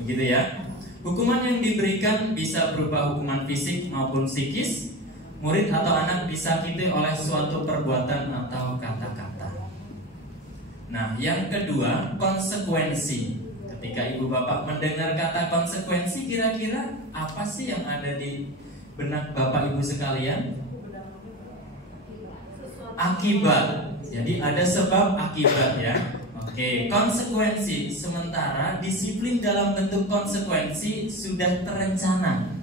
begitu ya. Hukuman yang diberikan bisa berupa hukuman fisik maupun psikis. Murid atau anak disakiti oleh suatu perbuatan atau kata-kata. Nah, yang kedua, konsekuensi. Ketika ibu bapak mendengar kata konsekuensi, kira-kira apa sih yang ada di benak bapak ibu sekalian? Akibat. Jadi ada sebab akibat ya. Oke, konsekuensi. Sementara disiplin dalam bentuk konsekuensi sudah terencana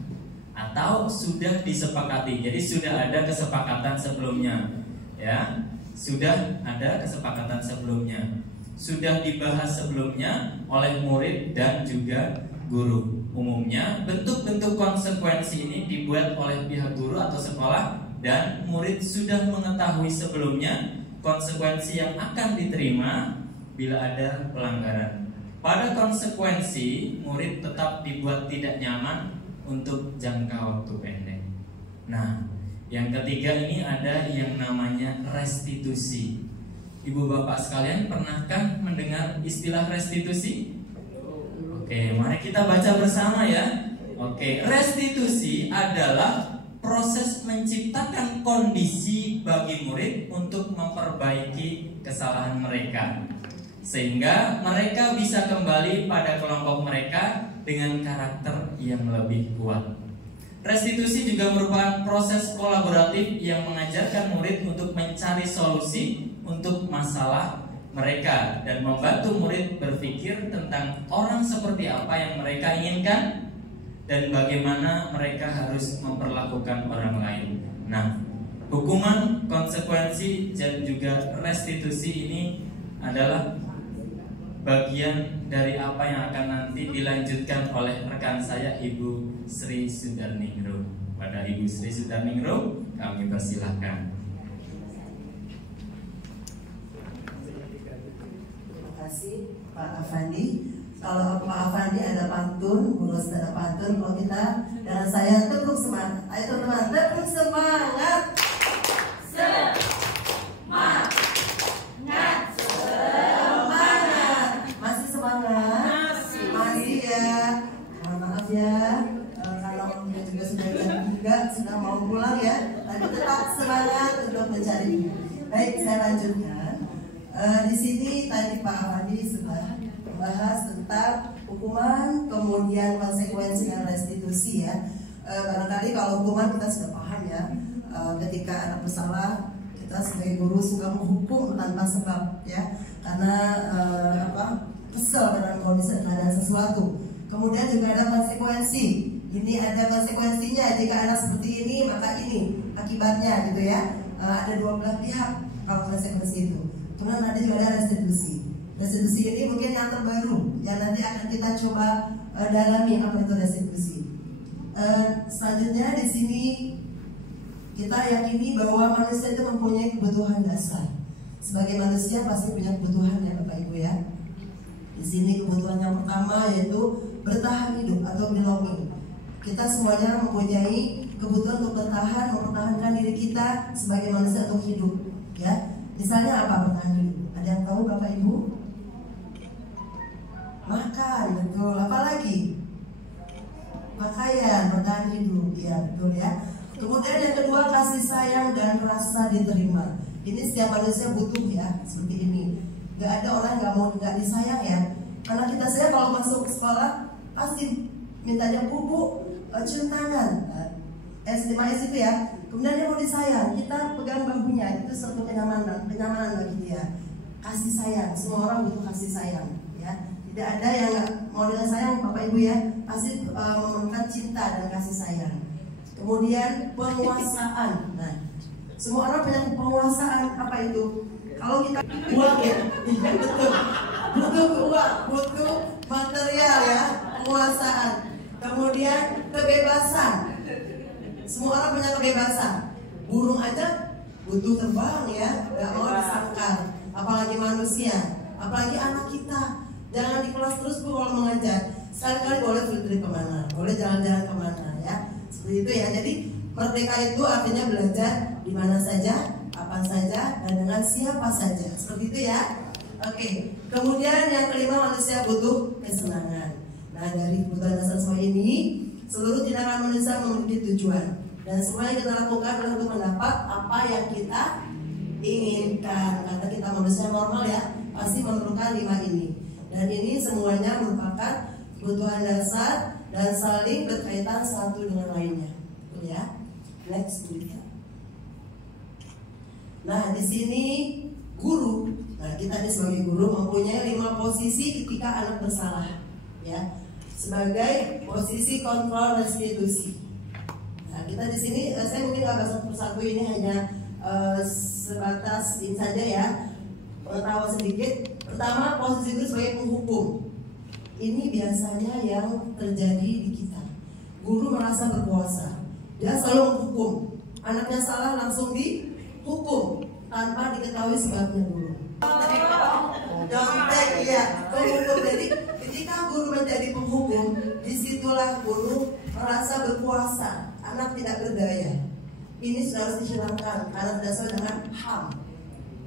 atau sudah disepakati. Jadi sudah ada kesepakatan sebelumnya, ya. Sudah ada kesepakatan sebelumnya. Sudah dibahas sebelumnya oleh murid dan juga guru. Umumnya bentuk-bentuk konsekuensi ini dibuat oleh pihak guru atau sekolah, dan murid sudah mengetahui sebelumnya konsekuensi yang akan diterima bila ada pelanggaran. Pada konsekuensi, murid tetap dibuat tidak nyaman untuk jangka waktu pendek. Nah, yang ketiga ini ada yang namanya restitusi. Ibu bapak sekalian, pernahkah mendengar istilah restitusi? Oke, mari kita baca bersama ya. Oke, restitusi adalah proses menciptakan kondisi bagi murid untuk memperbaiki kesalahan mereka, sehingga mereka bisa kembali pada kelompok mereka dengan karakter yang lebih kuat. Restitusi juga merupakan proses kolaboratif yang mengajarkan murid untuk mencari solusi untuk masalah mereka dan membantu murid berpikir tentang orang seperti apa yang mereka inginkan dan bagaimana mereka harus memperlakukan orang lain. Nah, hukuman, konsekuensi, dan juga restitusi ini adalah bagian dari apa yang akan nanti dilanjutkan oleh rekan saya Ibu Sri Sudarningrum. Pada Ibu Sri Sudarningrum kami persilahkan. Terima kasih Pak Afandi. Kalau Pak Afandi ada pantun, Buros ada pantun, kalau kita dan saya tepuk semangat. Ayo teman-teman, tepuk semangat. Semangat. Semangat. Masih semangat? Masih ya. Mohon maaf ya. Kalau juga sudah jam 3 sudah mau pulang ya. Tapi tetap semangat untuk mencari. Baik, saya lanjutkan. Di sini tadi Pak Afandi sudah membahas tentang hukuman, kemudian konsekuensi dan restitusi ya. Barangkali kalau hukuman kita sudah paham ya. Ketika anak bersalah, kita sebagai guru suka menghukum tanpa sebab ya, karena kesel dengan kondisi dan ada sesuatu. Kemudian juga ada konsekuensi. Ini ada konsekuensinya, jika anak seperti ini maka ini akibatnya gitu ya. Ada dua belah pihak kalau konsekuensi itu. Kemudian ada juga ada restitusi. Restitusi ini mungkin yang terbaru yang nanti akan kita coba dalami apa itu restitusi. Selanjutnya di sini kita yakini bahwa manusia itu mempunyai kebutuhan dasar. Sebagai manusia pasti punya kebutuhan ya Bapak Ibu ya. Di sini kebutuhan yang pertama yaitu bertahan hidup atau belonging. Kita semuanya mempunyai kebutuhan untuk bertahan, mempertahankan diri kita sebagai manusia untuk hidup ya. Misalnya apa bertahan hidup? Ada yang tahu Bapak Ibu? Makan, betul. Apalagi? Pakaian, bertahan hidup, ya betul ya. Kemudian yang kedua kasih sayang dan rasa diterima. Ini setiap manusia butuh ya, seperti ini. Gak ada orang gak mau gak disayang ya. Karena kita saya kalau masuk sekolah pasti mintanya bu cium tangan. S5 itu ya. Kemudian dia mau disayang, kita pegang bahunya, itu suatu kenyamanan bagi dia. Kasih sayang, semua orang butuh kasih sayang ya. Tidak ada yang gak mau dengan sayang Bapak Ibu ya. Pasti memerlukan cinta dan kasih sayang. Kemudian penguasaan. Nah, semua orang punya penguasaan. Apa itu? Kalau kita uang ya, betul. Butuh uang, butuh material ya, penguasaan. Kemudian kebebasan. Semua orang punya kebebasan. Burung aja butuh terbang ya, nggak mau disangkar. Apalagi manusia, apalagi anak kita. Jangan di kelas terus Bu kalau mengajar. Sekali-kali boleh free kemana, boleh jalan-jalan kemana ya. Seperti itu ya. Jadi merdeka itu artinya belajar di mana saja, apa saja, dan dengan siapa saja. Seperti itu ya. Oke. Kemudian yang kelima manusia butuh kesenangan. Nah dari kebutuhan dasar semua ini, seluruh tindakan manusia memiliki tujuan. Dan semua yang kita lakukan adalah untuk mendapat apa yang kita inginkan. Karena kita manusia normal ya, pasti memerlukan 5 ini. Dan ini semuanya merupakan kebutuhan dasar dan saling berkaitan satu dengan lainnya. Ya. Next ya. Nah, di sini guru. Nah, kita sebagai guru mempunyai 5 posisi ketika anak bersalah. Ya. Sebagai posisi kontrol restitusi. Nah, kita di sini saya mungkin nggak bahas satu persatu, ini hanya sebatas ini saja ya, pengetahuan sedikit. Pertama, posisi guru sebagai penghukum. Ini biasanya yang terjadi di kita. Guru merasa berkuasa, dia selalu menghukum. Anaknya salah langsung dihukum tanpa diketahui sebabnya dulu. Contek ya, penghukum. Jadi ketika guru menjadi penghukum, disitulah guru merasa berkuasa. Anak tidak berdaya. Ini sudah harus dihilangkan karena tidak sesuai dengan HAM.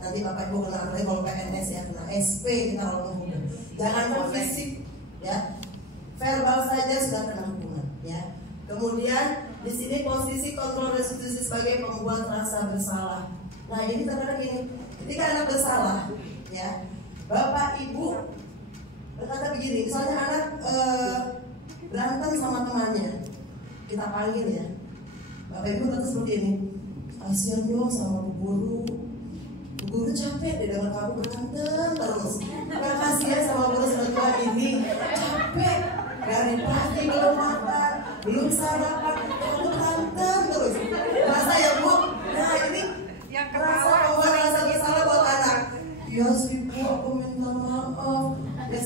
Nanti Bapak Ibu kena apalagi kalau PNS ya, kena SP kita kalau menghukum. Jangan fisik ya, verbal saja sudah kena hukuman ya. Kemudian di sini posisi kontrol restitusi sebagai pembuat rasa bersalah. Nah ini terkadang ini, ketika anak bersalah ya, Bapak Ibu berkata begini, misalnya anak berantem sama temannya, kita panggil ya, Bapak Ibu berkata seperti ini, kasihan dong sama Bu Guru capek deh dengan kamu berantem terus. Gak kasihan sama guru seperti ini, capek dari pagi belum makan, belum sarapan, kamu berantem terus. Rasa ya Bu? Nah ini yang rasa bersalah buat anak. Ya sih Bu, aku minta maaf. Ya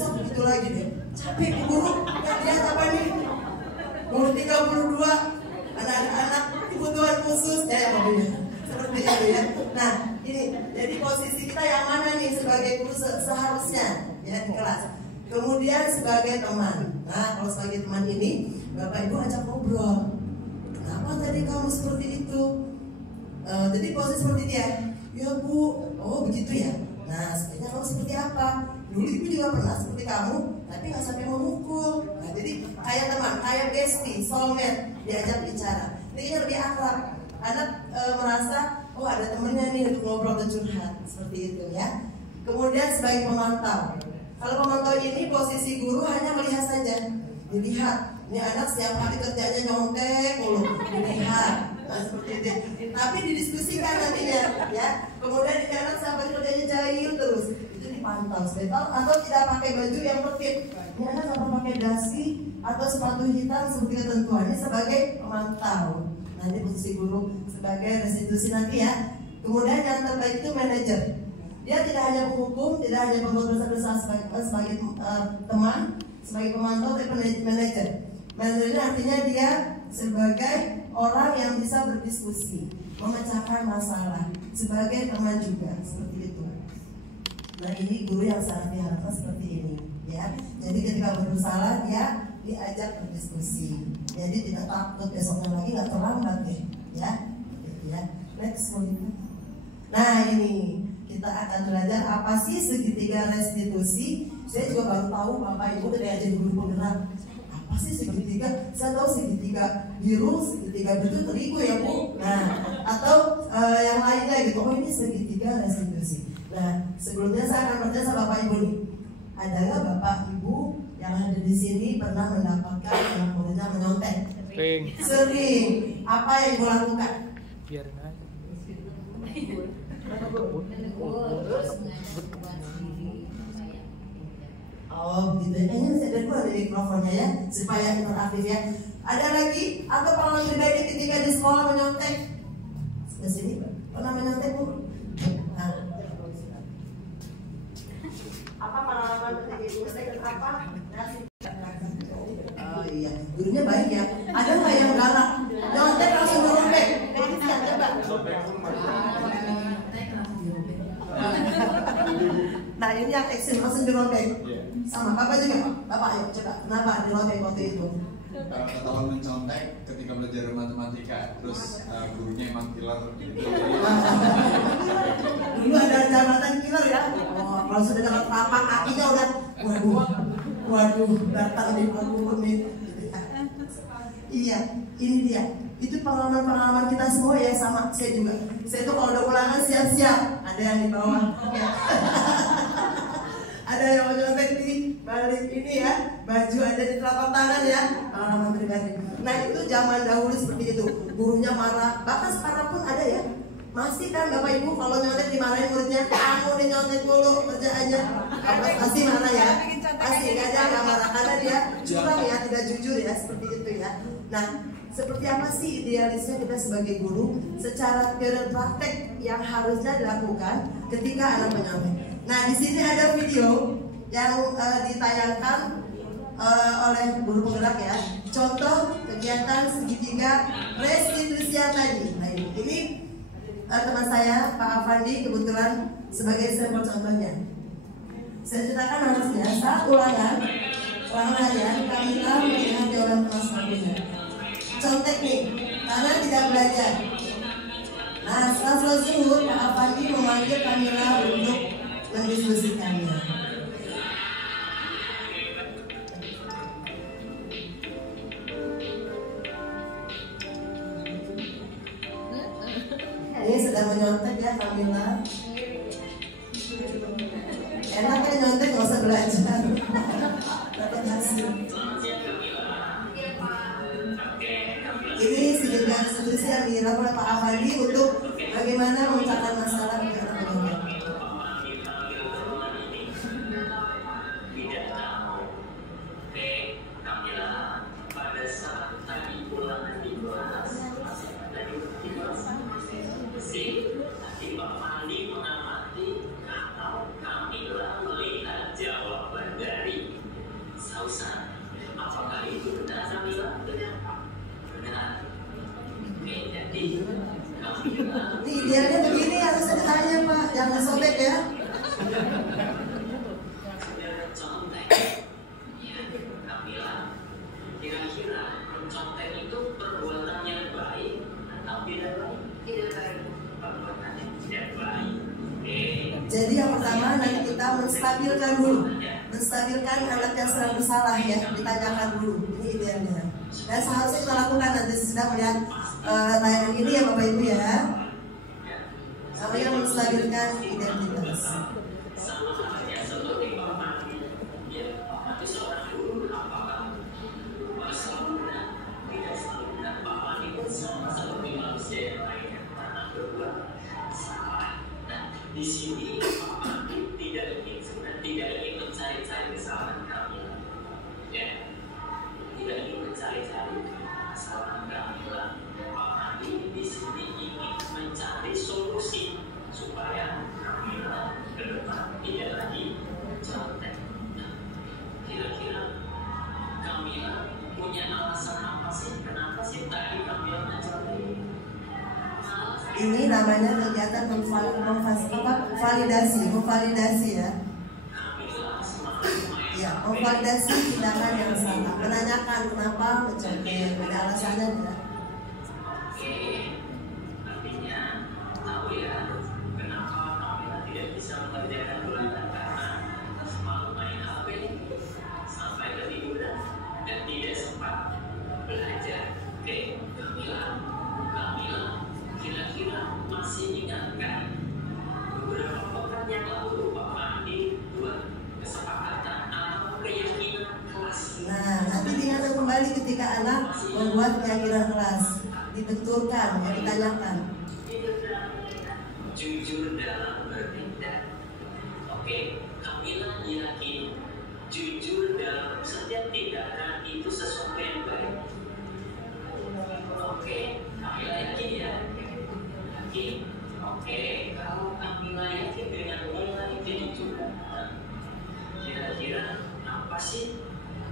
berdua anak-anak kebutuhan khusus seperti itu ya. Nah ini jadi posisi kita yang mana nih sebagai guru seharusnya ya di kelas. Kemudian sebagai teman. Nah kalau sebagai teman ini Bapak Ibu ajak ngobrol. Kenapa tadi kamu seperti itu? Jadi posisi seperti dia. Ya Bu, oh begitu ya. Nah sebenarnya kamu seperti apa? Dulu Ibu juga pernah seperti kamu, tapi nggak sampai memukul. Nah jadi kayak teman, kayak bestie, soulmate, diajak bicara. Ini lebih akrab. Anak merasa, oh ada temennya nih untuk ngobrol dan curhat, seperti itu ya. Kemudian sebagai pemantau. Kalau pemantau ini posisi guru hanya melihat saja, dilihat. Ini anak setiap hari kerjanya nyontek mulu, dilihat. Nah, seperti itu. Tapi didiskusikan nantinya, ya. Kemudian ini anak sampai kerjanya jahil terus, itu dipantau. Atau tidak pakai baju yang tertib. Ini anak nggak pakai dasi atau sepatu hitam seperti ketentuan. Ini sebagai pemantau. Nanti posisi guru sebagai restitusi nanti ya. Kemudian yang terbaik itu manajer. Dia tidak hanya menghukum, tidak hanya membuat dosa-dosa sebagai teman, sebagai pemantau, tapi manajer. Manajer artinya dia sebagai orang yang bisa berdiskusi, memecahkan masalah, sebagai teman juga, seperti itu. Nah ini guru yang sangat diharapkan seperti ini, ya. Jadi ketika bersalah dia diajak berdiskusi. Jadi tidak takut besoknya lagi nggak terlambat deh, ya. Ya. Next monitor. Nah ini kita akan belajar apa sih segitiga restitusi. Saya juga baru tahu Bapak Ibu ketika jadi guru penggerak. Apa sih segitiga? Saya tahu segitiga biru itu terigu ya Bu. Nah atau yang lainnya gitu. Oh ini segitiga restitusi. Nah sebelumnya saya akan bertanya sama Bapak Ibu nih. Ada nggak Bapak Ibu yang ada di sini pernah mendapatkan anak muridnya menyontek? Sering. Apa yang Ibu lakukan? Biarin aja. Oh begitu. Kayaknya saya ada dua dari mikrofonnya ya supaya interaktif ya. Ada lagi atau pengalaman pribadi ketika di sekolah menyontek? Di sini pernah menyontek Bu? Nah. Apa pengalaman ketika di sekolah apa? Oh iya, gurunya baik ya. Ada nggak yang galak? Nyontek langsung dirobek. Coba. Nah ini yang ekstrim langsung dirobek. Sama Bapak juga. Bapak ayo coba. Kenapa dirobek waktu itu? Ketahuan mencontek ketika belajar matematika. Terus gurunya emang killer gitu. Dulu ada jabatan killer ya. Oh, kalau sudah dapat tapak kakinya udah waduh datang di guru nih. Iya, ini dia. Itu pengalaman-pengalaman kita semua ya, sama saya juga. Saya tuh kalau udah ulangan siap-siap. Ada yang di bawah ya. Ada yang nyontek di balik ini ya, baju ada di telapak tangan ya, pengalaman pribadi. Nah itu zaman dahulu seperti itu, gurunya marah. Bahkan sekarang pun ada ya. Masih kan Bapak Ibu kalau nyontek dimarahin muridnya, kamu nih nyontek dulu kerjaannya. Pasti marah ya. Pasti nggak marah karena dia curang ya, tidak jujur ya, seperti itu ya. Nah seperti apa sih idealisnya kita sebagai guru secara teori praktek yang harusnya dilakukan ketika anak menyontek. Nah di sini ada video yang ditayangkan oleh guru penggerak ya. Contoh kegiatan segitiga restitusi yang tadi. Nah ini teman saya Pak Afandi kebetulan sebagai sampel contohnya. Saya ceritakan harusnya saat ulangan ya Kamila melihat orang kelas lainnya. Contek nih, karena tidak belajar. Nah setelah selesai zuhur Pak Afandi memanggil Kamila untuk mendiskusikannya. Ini sedang menyontek ya Kamila. Enaknya nyontek nggak usah belajar. Dapat hasil. Ini segitiga restitusi yang dilakukan oleh Pak Afandi untuk bagaimana memecahkan masalah di anak menyontek. Apakah itu benar Kamila? Benar Nih idealnya begini harus ditanya Pak, jangan sobek ya. Kira-kira mencontek itu perbuatan yang baik atau tidak baik? Tidak baik. Perbuatan yang tidak baik. Jadi yang pertama nanti kita menstabilkan dulu, menstabilkan anak yang sedang bersalah ya, ditanyakan dulu. Ini idealnya. Dan seharusnya kita lakukan nanti sudah melihat tayangan ini ya Bapak Ibu ya. Namanya menstabilkan identitas. Sama halnya seperti Bapak, ya Bapak itu seorang guru, apakah selalu benar? Tidak selalu benar. Bapak itu sama seperti manusia yang lainnya karena berbuat salah. Nah, di sini Bapak tidak ingin mencari-cari kesalahan kami, ya, tidak ingin mencari-cari kesalahan kami. Bapak di sini ingin mencari solusi supaya kami ke depan tidak lagi contek. Kira-kira Kamila punya alasan apa sih? Kenapa sih tadi Kamila mencontek? Ini namanya kegiatan memvalidasi ya. Ya, memvalidasi tindakan yang salah. Menanyakan kenapa mencontek, ada alasannya tidak? Artinya tahu ya kenapa Kamila tidak bisa mengerjakan ulangan karena semalam main HP sampai ketiduran dan tidak sempat belajar. Oke, Kamila, kira-kira masih ingatkan beberapa pekan yang lalu Bapak Andi buat kesepakatan atau keyakinan kelas? Nah, nanti diingatkan kembali ketika anak membuat keyakinan kelas, dibenturkan, ya, ditanyakan. Jujur dalam bertindak. Oke, Kamila yakin jujur dalam setiap tindakan itu sesuatu yang baik. Oke, Kamila yakin ya? Yakin? Oke, kalau Kamila yakin dengan mulai jujur, kira-kira apa sih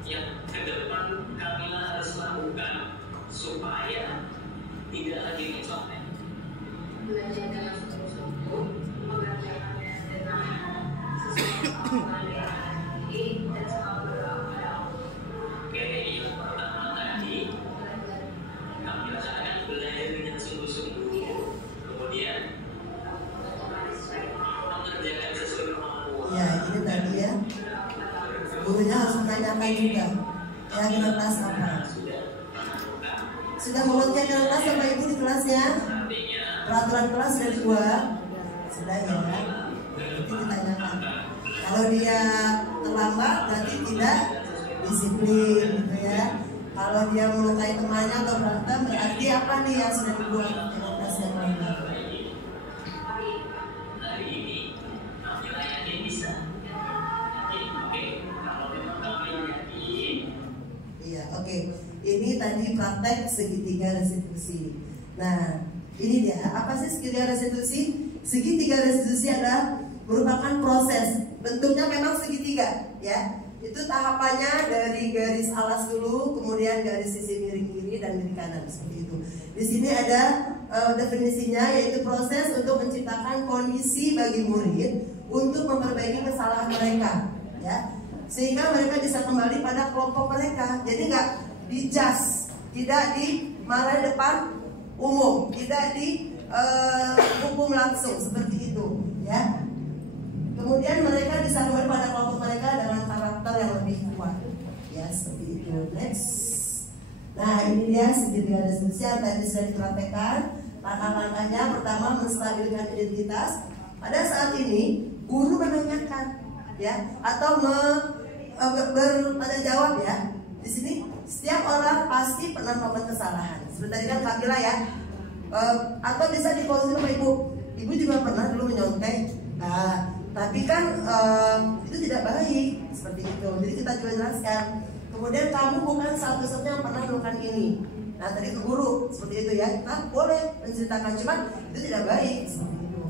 yang ke depan Kamila harus lakukan supaya tidak lagi mencontek? Belajar dengan sungguh-sungguh, mengerjakan dengan sesuatu ini dan selalu berdoa kepada Allah. Oke, yang pertama tadi Kamila katakan belajar dengan sungguh-sungguh, kemudian mengerjakan sesuai kemampuan. Ya, ini tadi ya. Gurunya harus menanyakan juga keyakinan kelas apa. Sudah membuat keyakinan kelas Bapak Ibu di kelasnya? Peraturan kelas sudah dibuat? Sudah ya. Nanti ditanyakan. Kalau dia terlambat berarti tidak disiplin gitu ya. Kalau dia melukai temannya atau berantem berarti apa nih yang sudah dibuat keyakinan kelas yang mana? Hari ini Kamila yakin bisa. Yakin, oke. Kalau memang Kamila yakin. Iya, oke. Ini tadi praktek segitiga restitusi. Nah, ini dia. Apa sih segitiga restitusi? Segitiga restitusi adalah merupakan proses. Bentuknya memang segitiga, ya. Itu tahapannya dari garis alas dulu, kemudian garis sisi miring kiri dan miring kanan seperti itu. Di sini ada definisinya, yaitu proses untuk menciptakan kondisi bagi murid untuk memperbaiki kesalahan mereka, ya, sehingga mereka bisa kembali pada kelompok mereka. Jadi nggak dijas, tidak dimarahi depan umum, tidak dihukum langsung seperti itu, ya. Kemudian mereka bisa kembali pada kelompok mereka dengan karakter yang lebih kuat, ya, seperti itu. Next. Nah, ini dia segitiga restitusi yang tadi sudah dipraktekkan. Langkah-langkahnya pertama menstabilkan identitas. Pada saat ini guru menanyakan, ya, atau bertanya jawab, ya. Di sini setiap orang pasti pernah melakukan kesalahan. Seperti kan Kamila ya, atau bisa di posisi Bapak Ibu. Ibu juga pernah dulu menyontek. Tapi kan itu tidak baik seperti itu. Jadi kita juga jelaskan. Kemudian kamu bukan satu-satunya yang pernah melakukan ini. Nah tadi ke guru seperti itu ya. Kita boleh menceritakan, cuman itu tidak baik seperti itu.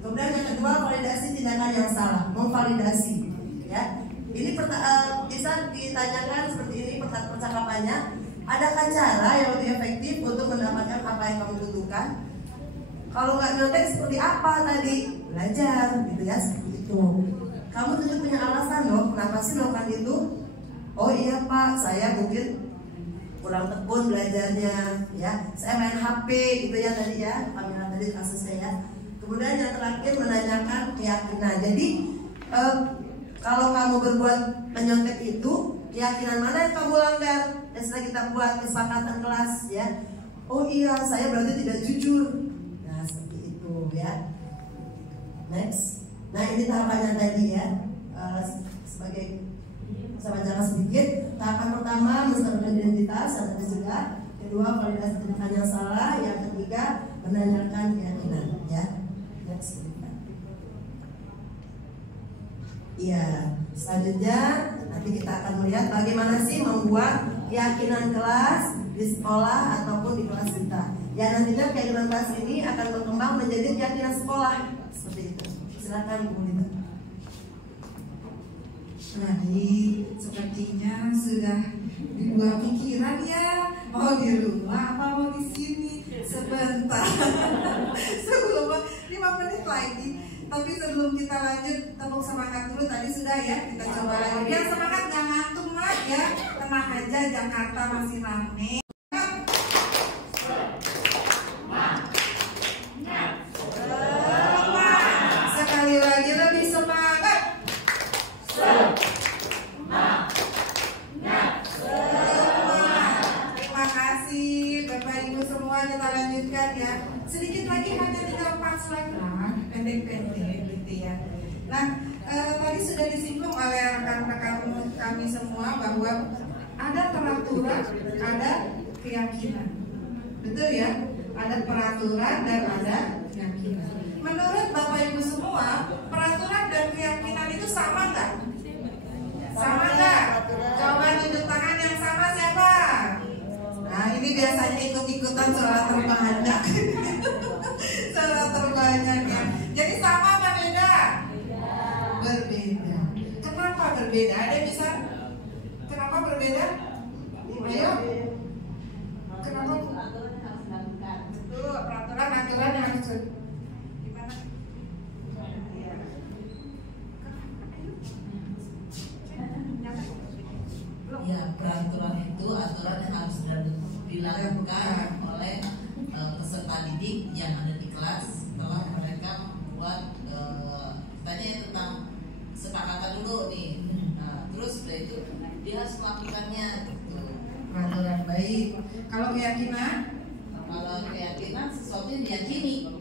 Kemudian yang kedua, validasi tindakan yang salah, memvalidasi. Ya, ini bisa ditanyakan seperti ini percakapannya. Adakah cara yang lebih efektif untuk mendapatkan apa yang kamu butuhkan? kan. Kalau nggak nyontek seperti apa tadi? Belajar gitu ya, seperti itu. Kamu tentu punya alasan loh, kenapa sih melakukan itu? Oh iya Pak, saya mungkin kurang tekun belajarnya, ya. Saya main HP gitu ya tadi ya, panggilan tadi kasus saya. Kemudian yang terakhir menanyakan keyakinan. Jadi kalau kamu berbuat menyontek itu, keyakinan mana yang kamu langgar? Dan setelah kita buat kesepakatan kelas, ya. Oh iya, saya berarti tidak jujur. Nah seperti itu ya. Next. Nah ini tahapannya tadi ya. Sebagai saya bacakan sedikit. Tahapan pertama menstabilkan identitas atau mencegah. Kedua validasi tindakan yang salah. Yang ketiga menanyakan keyakinan ya. Next. Iya. Selanjutnya nanti kita akan melihat bagaimana sih membuat keyakinan kelas di sekolah ataupun di kelas kita. Ya nantinya keyakinan kelas ini akan berkembang menjadi keyakinan sekolah seperti itu. Silakan Bu Lita. Tadi sepertinya sudah dua pikiran ya, mau di rumah apa mau di sini. Sebentar, sebelum 5 menit lagi. Tapi sebelum kita lanjut, tepuk semangat dulu. Tadi sudah ya, kita coba lagi. Biar semangat, jangan ngantuk Mak ya. Tenang aja, Jakarta masih rame. Sekali lagi lebih semangat. Terima kasih Bapak Ibu semua, kita lanjutkan ya. Sedikit lagi, hanya tinggal 4 slide lah, pendek-pendek gitu ya. Nah, tadi sudah disinggung oleh rekan-rekan kami semua bahwa ada peraturan, ada keyakinan. Betul ya? Ada peraturan dan ada keyakinan. Menurut Bapak Ibu semua, peraturan dan keyakinan itu sama nggak? Sama nggak? Coba tunjuk tangan yang sama siapa? Nah ini biasanya ikut-ikutan suara terbanyak. Suara terbanyak ya. Jadi sama apa beda? Berbeda. Kenapa berbeda? Ada yang bisa? Kenapa berbeda? Ayo. Kenapa? Itu peraturan yang harus gimana? Ya, peraturan itu aturan yang harus dilakukan oleh peserta didik yang ada di kelas setelah mereka membuat tanya tentang sepakatan dulu nih. Nah, terus setelah itu dia harus melakukannya gitu. Peraturan baik. Kalau keyakinan? Kalau keyakinan sesuatu yang diyakini.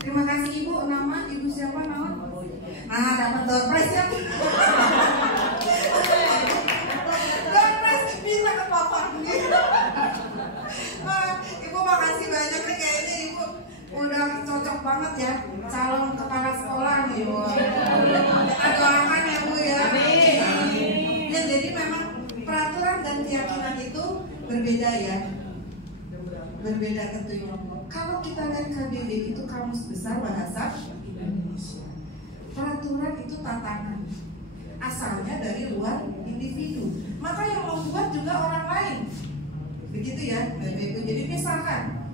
Terima kasih Ibu. Nama Ibu siapa nama? Nah, dapat door prize ya. Door prize bisa ke Papa. Ibu makasih banyak nih, kayaknya Ibu udah cocok banget ya calon kepala sekolah nih. Kita doakan ya Bu ya. Ya jadi memang peraturan dan keyakinan itu berbeda ya. Berbeda tentunya. Kalau kita lihat KBB itu Kamus Besar Bahasa Indonesia. Peraturan itu tatanan. Asalnya dari luar individu. Maka yang membuat juga orang lain. Begitu ya, Bapak Ibu. Jadi misalkan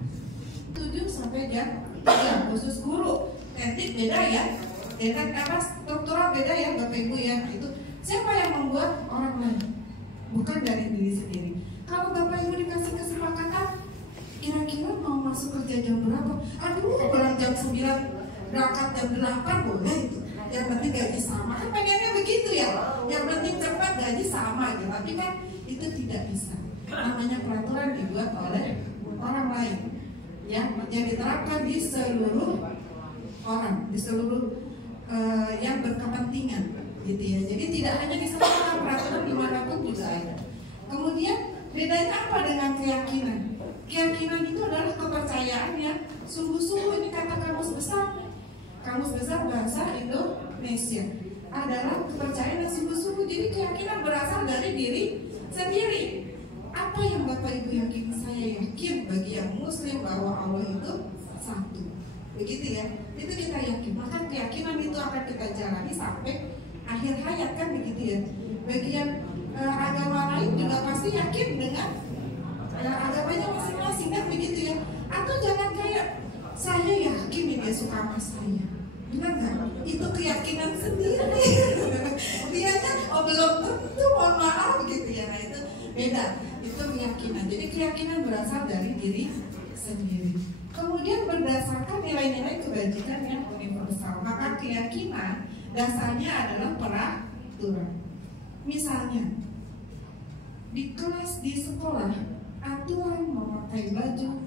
7 sampai jam 3 khusus guru. Etik beda ya. Dan apa struktural beda ya Bapak Ibu ya. Itu siapa yang membuat? Orang lain. Bukan dari diri sendiri. Kalau Bapak Ibu dikasih kesepakatan, kira-kira mau masuk kerja jam berapa? Aduh, pulang jam 9, berangkat jam 8 boleh itu. Yang penting gaji sama. Kan pengennya begitu ya. Yang penting cepat gaji sama gitu. Tapi kan itu tidak bisa. Namanya peraturan dibuat oleh orang lain. Ya, yang diterapkan di seluruh orang, di seluruh yang berkepentingan gitu ya. Jadi tidak hanya disebutkan peraturan dimanapun juga ada. Kemudian bedanya apa dengan keyakinan? Keyakinan itu adalah kepercayaan yang sungguh-sungguh. Ini kata Kamus Besar. Kamus Besar Bahasa Indonesia adalah kepercayaan yang sungguh-sungguh. Jadi keyakinan berasal dari diri sendiri. Apa yang Bapak Ibu yakin? Saya yakin bagi yang Muslim bahwa Allah itu satu. Begitu ya. Itu kita yakin. Maka keyakinan itu akan kita jalani sampai akhir hayat kan begitu ya. Bagi yang agama lain juga pasti yakin dengan agamanya masing-masing kan begitu ya. Atau sama saya. Benar nggak? Itu keyakinan sendiri. Dia kan belum tentu, mohon maaf gitu ya. Nah itu beda. Itu keyakinan. Jadi keyakinan berasal dari diri sendiri. Kemudian berdasarkan nilai-nilai kebajikan yang universal, maka keyakinan dasarnya adalah peraturan. Misalnya di kelas di sekolah aturan memakai baju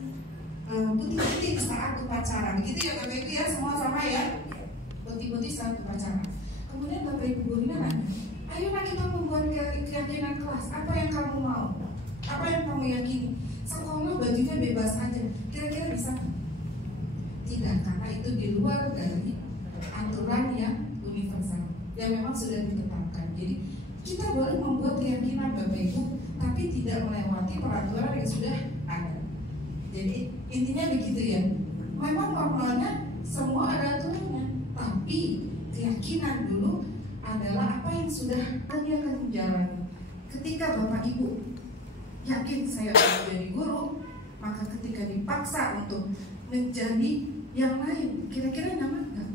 putih-putih saat upacara, begitu ya Bapak Ibu ya, semua sama ya, putih-putih saat upacara. Kemudian Bapak Ibu gurunya nanya, ayo kita membuat keyakinan kelas, apa yang kamu mau, apa yang kamu yakini. Sekolah bajunya bebas aja, kira-kira bisa? Tidak, karena itu di luar dari aturan yang universal yang memang sudah ditetapkan. Jadi kita boleh membuat keyakinan Bapak Ibu, tapi tidak melewati peraturan yang sudah ada. Jadi intinya begitu ya. Memang normalnya semua ada aturannya, tapi keyakinan dulu adalah apa yang sudah kalian akan menjalani. Ketika Bapak Ibu yakin saya akan jadi guru, maka ketika dipaksa untuk menjadi yang lain, kira-kira nyaman nggak?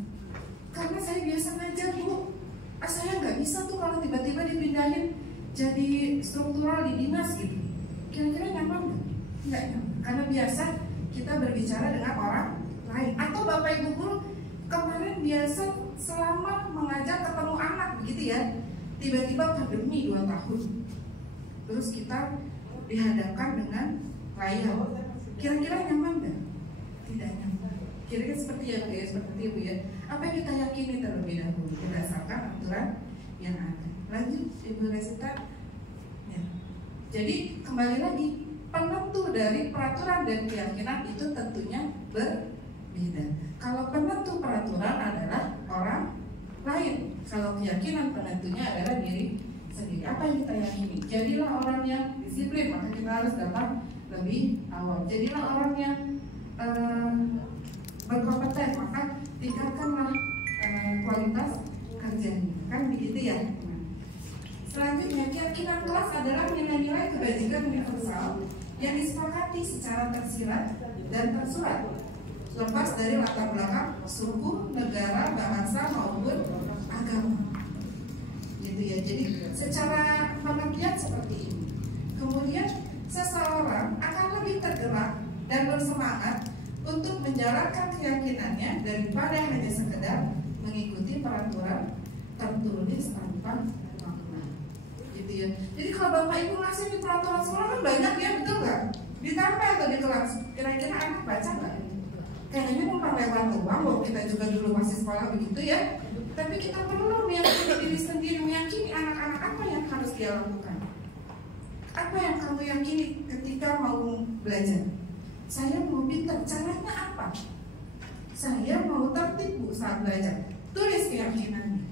Karena saya biasa ngajar Bu, saya nggak bisa tuh kalau tiba-tiba dipindahin jadi struktural di dinas gitu. Kira-kira nyaman nggak? Nggak nyaman, karena biasa kita berbicara dengan orang lain. Atau Bapak Ibu guru kemarin biasa selama mengajar ketemu anak begitu ya, tiba-tiba pandemi 2 tahun, terus kita dihadapkan dengan layar, kira-kira nyaman nggak? Tidak nyaman. Kira-kira seperti ya, seperti itu ya. Apa yang kita yakini terlebih dahulu berdasarkan aturan yang ada. Lanjut Ibu Resita. Ya. Jadi kembali lagi, penentu dari peraturan dan keyakinan itu tentunya berbeda. Kalau penentu peraturan adalah orang lain, kalau keyakinan penentunya adalah diri sendiri. Apa yang kita yakini? Jadilah orang yang disiplin, maka kita harus datang lebih awal. Jadilah orang yang berkompeten, maka tingkatkanlah kualitas kerjanya. Kan begitu ya. Selanjutnya, keyakinan kelas adalah nilai-nilai kebajikan universal yang disepakati secara tersirat dan tersurat, lepas dari latar belakang suku, negara, bahasa maupun agama. Gitu ya. Jadi secara pengertian seperti ini. Kemudian seseorang akan lebih tergerak dan bersemangat untuk menjalankan keyakinannya daripada hanya sekedar mengikuti peraturan tertulis tanpa makna. Gitu ya. Jadi kalau Bapak Ibu ngasih di peraturan sekolah kan banyak ya, betul nggak? Ditempel tuh di kelas. Kira-kira anak baca nggak? Kayaknya numpang lewat doang, loh. Kita juga dulu masih sekolah begitu ya. Tapi kita perlu meyakini diri sendiri, meyakini anak-anak apa yang harus dia lakukan. Apa yang kamu yakini ketika mau belajar? Saya mau pintar, caranya apa? Saya mau tertib Bu saat belajar. Tulis keyakinannya.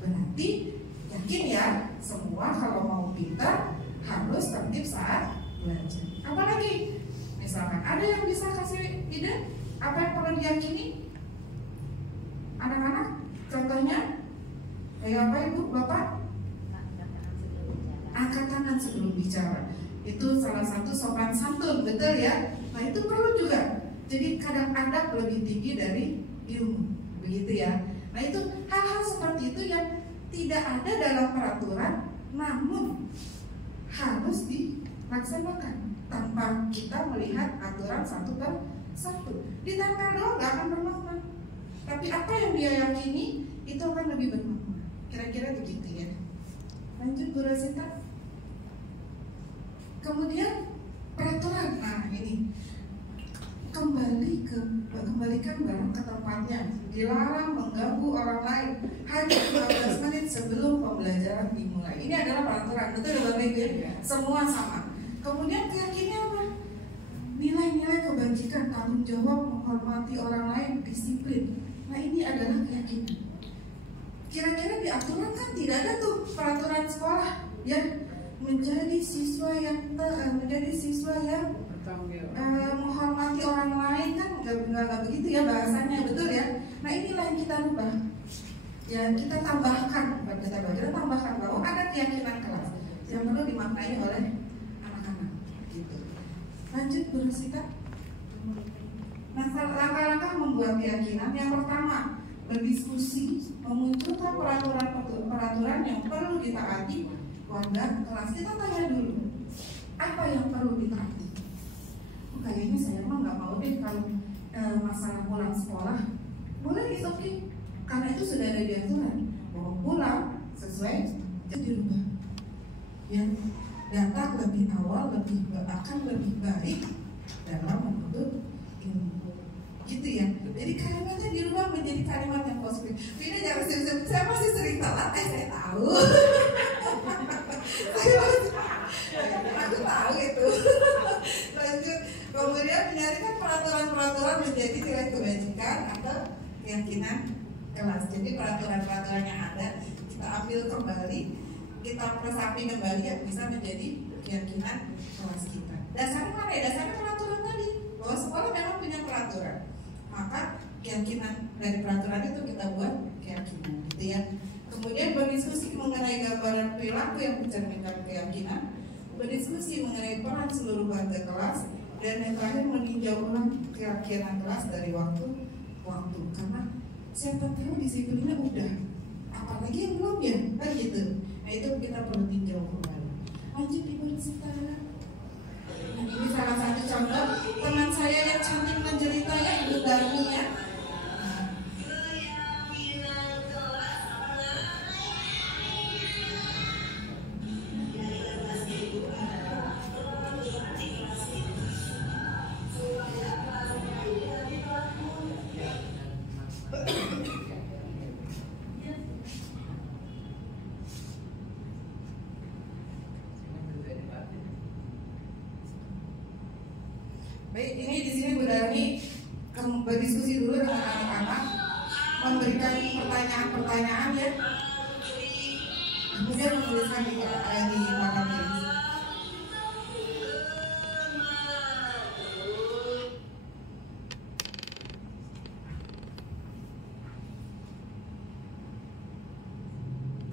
Berarti yakin ya, semua kalau mau pintar harus tertib saat belajar. Apalagi, misalkan ada yang bisa kasih ide apa yang perlu diyakini? Anak-anak, contohnya kayak apa Ibu, Bapak? Angkat tangan sebelum bicara. Itu salah satu sopan santun, betul ya? Nah itu perlu juga. Jadi kadang adab lebih tinggi dari ilmu, begitu ya. Nah itu hal-hal seperti itu yang tidak ada dalam peraturan, namun harus dilaksanakan tanpa kita melihat aturan satu per satu. Ditempel doang nggak akan bermakna. Tapi apa yang dia yakini itu akan lebih bermakna. Kira-kira begitu ya. Lanjut Bu Rosita. Kemudian peraturan, nah ini kembalikan barang ke tempatnya, dilarang mengganggu orang lain hanya 15 menit sebelum pembelajaran dimulai. Ini adalah peraturan, betul ya Bapak Ibu ya? Semua sama. Kemudian keyakinan apa? Nilai-nilai kebajikan, tanggung jawab, menghormati orang lain, disiplin. Nah ini adalah keyakinan. Kira-kira di aturan kan tidak ada tuh peraturan sekolah yang menjadi siswa yang menghormati orang lain, kan nggak begitu ya bahasanya, betul ya. Nah inilah yang kita rubah ya, kita tambahkan bahwa ada keyakinan kelas yang perlu dimaknai oleh anak-anak gitu. Lanjut Bu Rosita. Nah, langkah-langkah membuat keyakinan yang pertama, berdiskusi, memunculkan peraturan yang perlu ditaati pada kelas. Kita tanya dulu, apa yang perlu ditaati? Kayaknya saya mah nggak mau deh kalau masalah pulang sekolah. Boleh oke, karena itu sudah ada diaturan bahwa pulang sesuai jadi dirubah. Ya, datang lebih awal akan lebih baik dalam menuntut ilmu. Gitu ya. Jadi kalimatnya dirubah menjadi kalimat yang positif. Tidak jangan serius. Saya masih sering telat, saya tahu. Aku tahu itu. Lanjut. Kemudian menyarikan peraturan-peraturan menjadi nilai kebajikan atau keyakinan kelas. Jadi peraturan-peraturan yang ada kita ambil kembali, kita resapi kembali yang bisa menjadi keyakinan kelas kita. Dasarnya mana ya? Dasarnya peraturan tadi. Bahwa sekolah memang punya peraturan. Maka keyakinan dari peraturan itu kita buat keyakinan, gitu ya. Kemudian berdiskusi mengenai gambaran perilaku yang mencerminkan keyakinan, berdiskusi mengenai peran seluruh warga kelas, dan yang terakhir meninjau ulang keyakinan kelas dari waktu ke waktu. Karena siapa tahu disiplinnya udah, apalagi yang belum ya, kan gitu. Nah itu kita perlu tinjau kembali. Lanjut Ibu Rizita. Nah, ini salah satu contoh teman saya yang cantik mencerita ya, Ibu Darmi ya. Baik, ini di sini Bu Darmi berdiskusi dulu dengan anak-anak, memberikan pertanyaan-pertanyaan ya, kemudian menuliskan di papan tulis.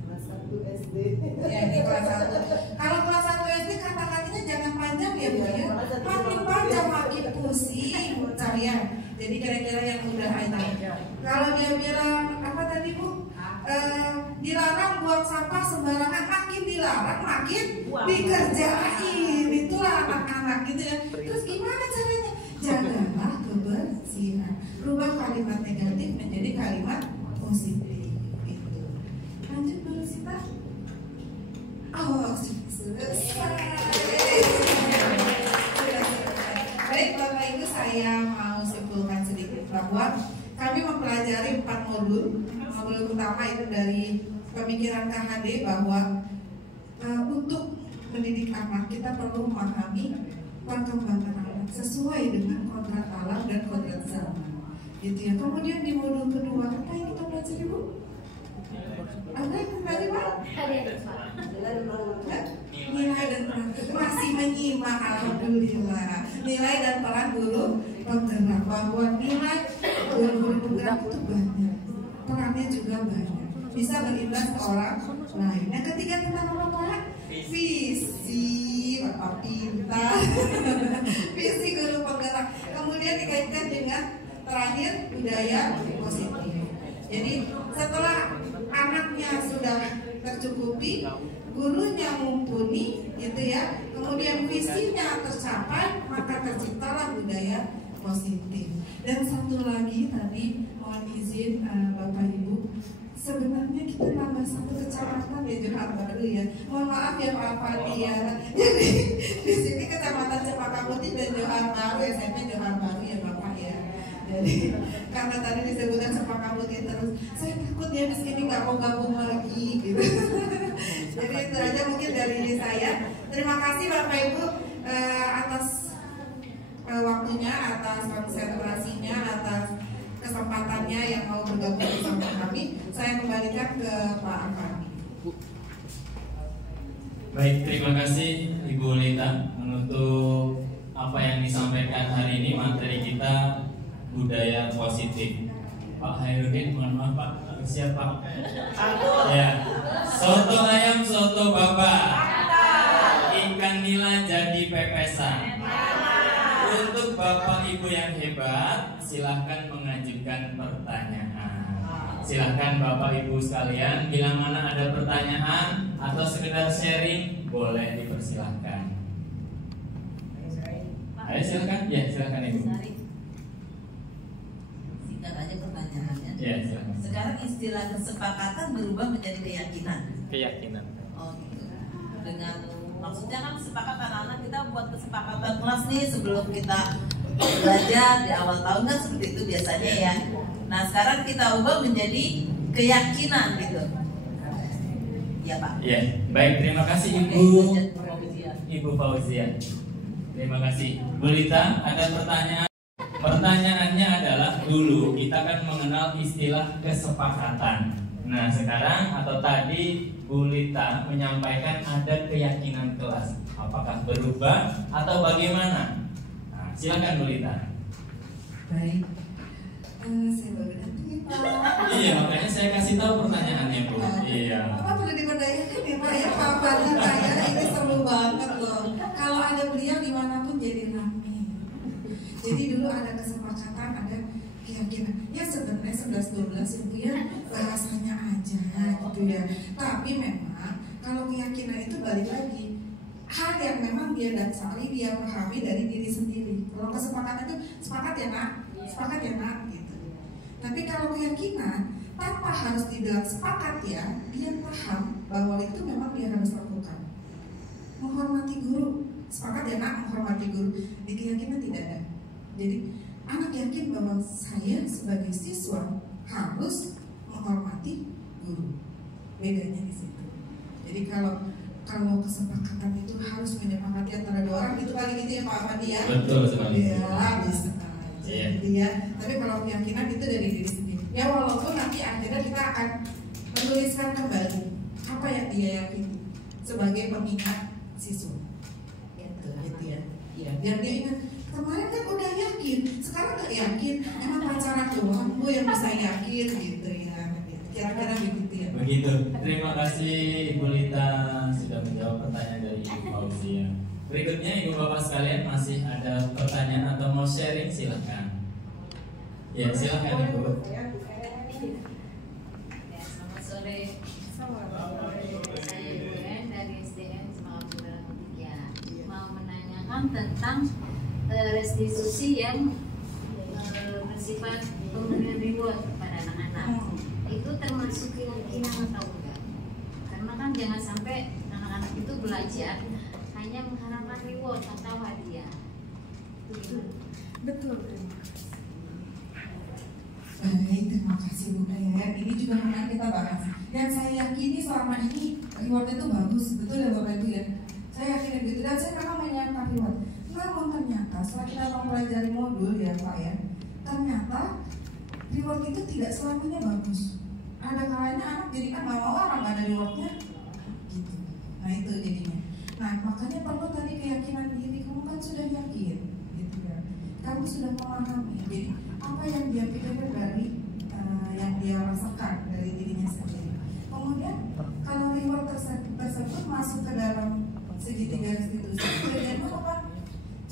Kelas 1 SD. Ya, ini kelas 1. Kalau kelas 1 SD kata-katanya jangan panjang ya Bu ya. Makin panjang makin pusing kalian. Jadi kira-kira yang mudah aja. Kalau dia bilang apa tadi Bu? Dilarang buang sampah sembarangan, makin dilarang makin dikerjain. Itulah anak-anak gitu ya. Terus gimana caranya? Jagalah kebersihan. Rubah kalimat negatif menjadi kalimat positif. Itu. Lanjut dulu Sita. Oh, selesai. Baik Bapak Ibu, saya mau simpulkan sedikit bahwa kami mempelajari 4 modul. Modul utama itu dari pemikiran KHD bahwa untuk mendidik anak kita perlu memahami perkembangan anak sesuai dengan kodrat alam dan kodrat zaman. Gitu ya. Kemudian di modul kedua apa yang kita pelajari Bu? Ada yang kembali Pak? Nilai dan peran masih menyimak, alhamdulillah. Nilai dan peran guru penggerak, bahwa nilai guru penggerak itu banyak, perannya juga banyak, bisa berimbas ke orang lain. Yang ketiga tentang apa Pak? Visi, Bapak pintar. Visi guru penggerak. Kemudian dikaitkan dengan terakhir budaya positif. Jadi setelah anaknya sudah tercukupi, gurunya mumpuni, gitu ya. Kemudian visinya tercapai, maka terciptalah budaya positif. Dan satu lagi tadi mohon izin Bapak Ibu, sebenarnya kita nambah 1 kecamatan ya Johar Baru ya. Mohon maaf ya Pak Fadi ya. Jadi di sini kecamatan Cempaka Putih dan Johar Baru, SMP Johar Baru ya Bapak ya. Jadi karena tadi disebutkan Cempaka Putih terus, saya takut ya di sini nggak mau gabung lagi gitu. Jadi itu aja mungkin dari saya. Terima kasih Bapak Ibu atas waktunya, atas konsentrasinya, atas kesempatannya yang mau bergabung bersama kami. Saya kembalikan ke Pak Afandi. Baik, terima kasih Ibu Lita. Menutup apa yang disampaikan hari ini, materi kita budaya positif. Pak Hairudin, mohon maaf Pak, siap Pak? Ya, soto ayam, soto baba, ikan nila jadi pepesan. Untuk untuk Bapak Ibu yang hebat, silahkan mengajukan pertanyaan. Silahkan Bapak Ibu sekalian, bila mana ada pertanyaan atau sekedar sharing, boleh dipersilahkan. Ayo silakan, ya silakan Ibu. Singkat aja pertanyaannya. Ya silakan. Sekarang istilah kesepakatan berubah menjadi keyakinan. Keyakinan. Oh gitu. Dengan maksudnya kan sepakat anak-anak kita buat kesepakatan kelas nih sebelum kita belajar di awal tahun kan seperti itu biasanya ya. Nah sekarang kita ubah menjadi keyakinan gitu. Ya Pak. Ya, baik, terima kasih Ibu Fauzia. Terima kasih. Bu Lita, ada pertanyaan? Pertanyaannya adalah, dulu kita kan mengenal istilah kesepakatan. Nah sekarang atau tadi Bu Lita menyampaikan ada keyakinan kelas. Apakah berubah atau bagaimana? Nah, silakan Bu Lita. Baik. Saya baru datang Pak. Iya, makanya saya kasih tahu pertanyaannya Bu. Iya. Apa perlu diberdayakan ya Pak ya? Pak Lita ya, ini seru banget loh. Kalau ada beliau dimanapun jadi ramai. Jadi dulu ada kesepakatan, ada keyakinan. Ya sebenarnya 11-12 itu ya bahasanya aja gitu ya. Tapi memang kalau keyakinan itu balik lagi hal yang memang dia dasari, dia pahami dari diri sendiri. Kalau kesepakatan itu sepakat ya nak, sepakat ya nak gitu. Tapi kalau keyakinan tanpa harus dibilang sepakat ya, dia paham bahwa itu memang dia harus lakukan. Menghormati guru, sepakat ya nak menghormati guru. Di keyakinan tidak ada. Jadi anak yakin bahwa saya sebagai siswa harus menghormati guru. Bedanya di situ. Jadi kalau kesepakatan itu harus menyepakati antara dua orang itu kali gitu ya Pak Fadi ya. Betul sekali. Ya bisa. Iya. Gitu ya. Tapi kalau keyakinan itu dari diri sendiri. Ya walaupun nanti akhirnya kita akan menuliskan kembali apa yang dia yakini sebagai pengingat siswa. Gitu ya. Iya. Biar dia ingat. Kemarin kan udah yakin, sekarang gak yakin. Emang pacaran doang Bu yang bisa yakin gitu ya. Kira-kira begitu ya. Begitu. Terima kasih Ibu Lita sudah menjawab pertanyaan dari Ibu Fauzia. Berikutnya Ibu Bapak sekalian masih ada pertanyaan atau mau sharing, silakan. Ya silakan Ibu. Ya, selamat sore. Saya Ibu En dari SDN Semangat Muda 3. Mau menanyakan tentang restitusi yang bersifat pemberian reward kepada anak-anak. Itu termasuk keyakinan atau enggak? Karena kan jangan sampai anak-anak itu belajar hanya mengharapkan reward atau hadiah. Betul. Baik, terima kasih Bu En. Ini juga pernah kita bahas. Yang saya yakini selama ini reward itu bagus, betul ya Bapak Ibu ya. Saya yakin begitu dan saya memang menyiapkan reward. Namun ternyata setelah kita mempelajari modul ya Pak ya, ternyata reward itu tidak selamanya bagus. Ada kalanya anak jadi kan nggak mau orang nggak ada rewardnya, gitu. Nah itu jadinya. Nah makanya perlu tadi keyakinan diri. Kamu kan sudah yakin, gitu kan. Kamu sudah memahami. Jadi apa yang dia pikirkan dari yang dia rasakan dari dirinya sendiri. Kemudian kalau reward tersebut masuk ke dalam segitiga restitusi, kemudian apa?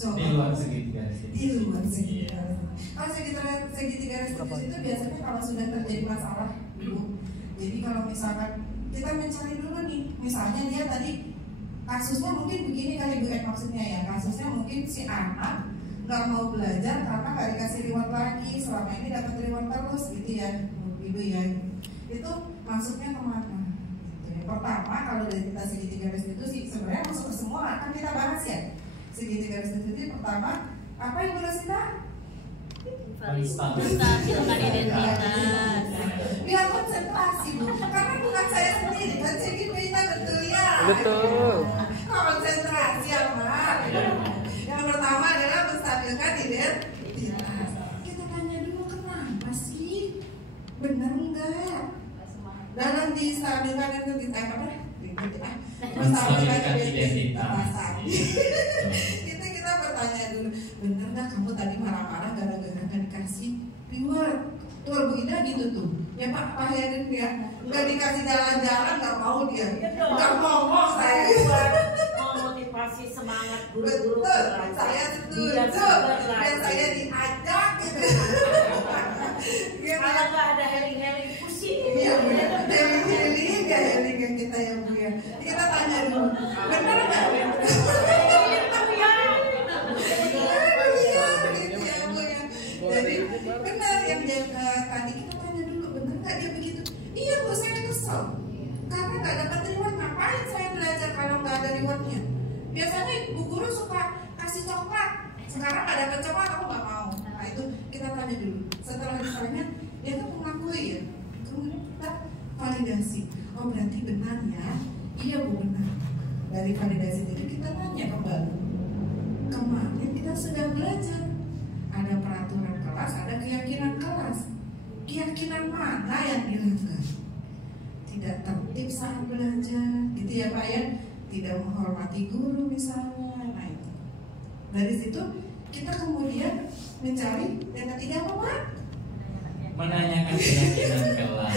Di luar segitiga restitusi. Di luar segitiga restitusi. Kalau segitiga restitusi itu biasanya kalau sudah terjadi masalah dulu. Jadi kalau misalkan kita mencari dulu nih, misalnya dia tadi kasusnya mungkin begini kali Bu En maksudnya ya, kasusnya mungkin si anak nggak mau belajar karena nggak dikasih reward lagi, selama ini dapat reward terus gitu ya, Ibu ya. Itu masuknya kemana? Gitu ya. Pertama kalau dari kita segitiga restitusi sebenarnya masuk ke semua kan kita bahas ya. Segitiga restitusi pertama apa yang Bu Rosita? Stabilkan identitas. Biar konsentrasi Bu, karena bukan saya sendiri kan kita betul ya. Betul. Konsentrasi ya Pak. Yang pertama adalah menstabilkan identitas. Kita tanya dulu kenapa sih? Benar enggak? Dalam distabilkan identitas apa? Menstabilkan identitas. Kita bertanya dulu, benar nggak kamu tadi marah-marah gara-gara nggak dikasih reward? Tuh Bu Ida gitu tuh. Ya Pak Herin ya, nggak dikasih jalan-jalan nggak mau dia, nggak mau saya. Mau motivasi semangat. semangat guru-guru. Betul, saya setuju. Dan saya diajak gitu. Kalau nggak ada healing-healing pusing. Iya benar. Healing yang kita yang Bu ya. Kita tanya dulu. Benar nggak? Jadi benar yang tadi kita tanya dulu, benar nggak dia begitu? Iya Bu, saya kesel karena nggak dapat reward. Ngapain saya belajar kalau nggak ada rewardnya? Biasanya Bu guru suka kasih coklat, sekarang nggak dapat coklat aku nggak mau. Nah itu kita tanya dulu. Setelah ditanya dia tuh mengakui ya, kemudian kita validasi. Oh berarti benar ya? Iya Bu benar. Dari validasi itu kita tanya kembali. Kemarin kita sudah belajar. Ada peraturan kelas, ada keyakinan kelas. Keyakinan mana yang dilanggar? Tidak tertib saat belajar, gitu ya Pak ya? Tidak menghormati guru misalnya. Nah itu. Dari situ kita kemudian mencari yang ketiga apa Pak? Menanyakan keyakinan kelas.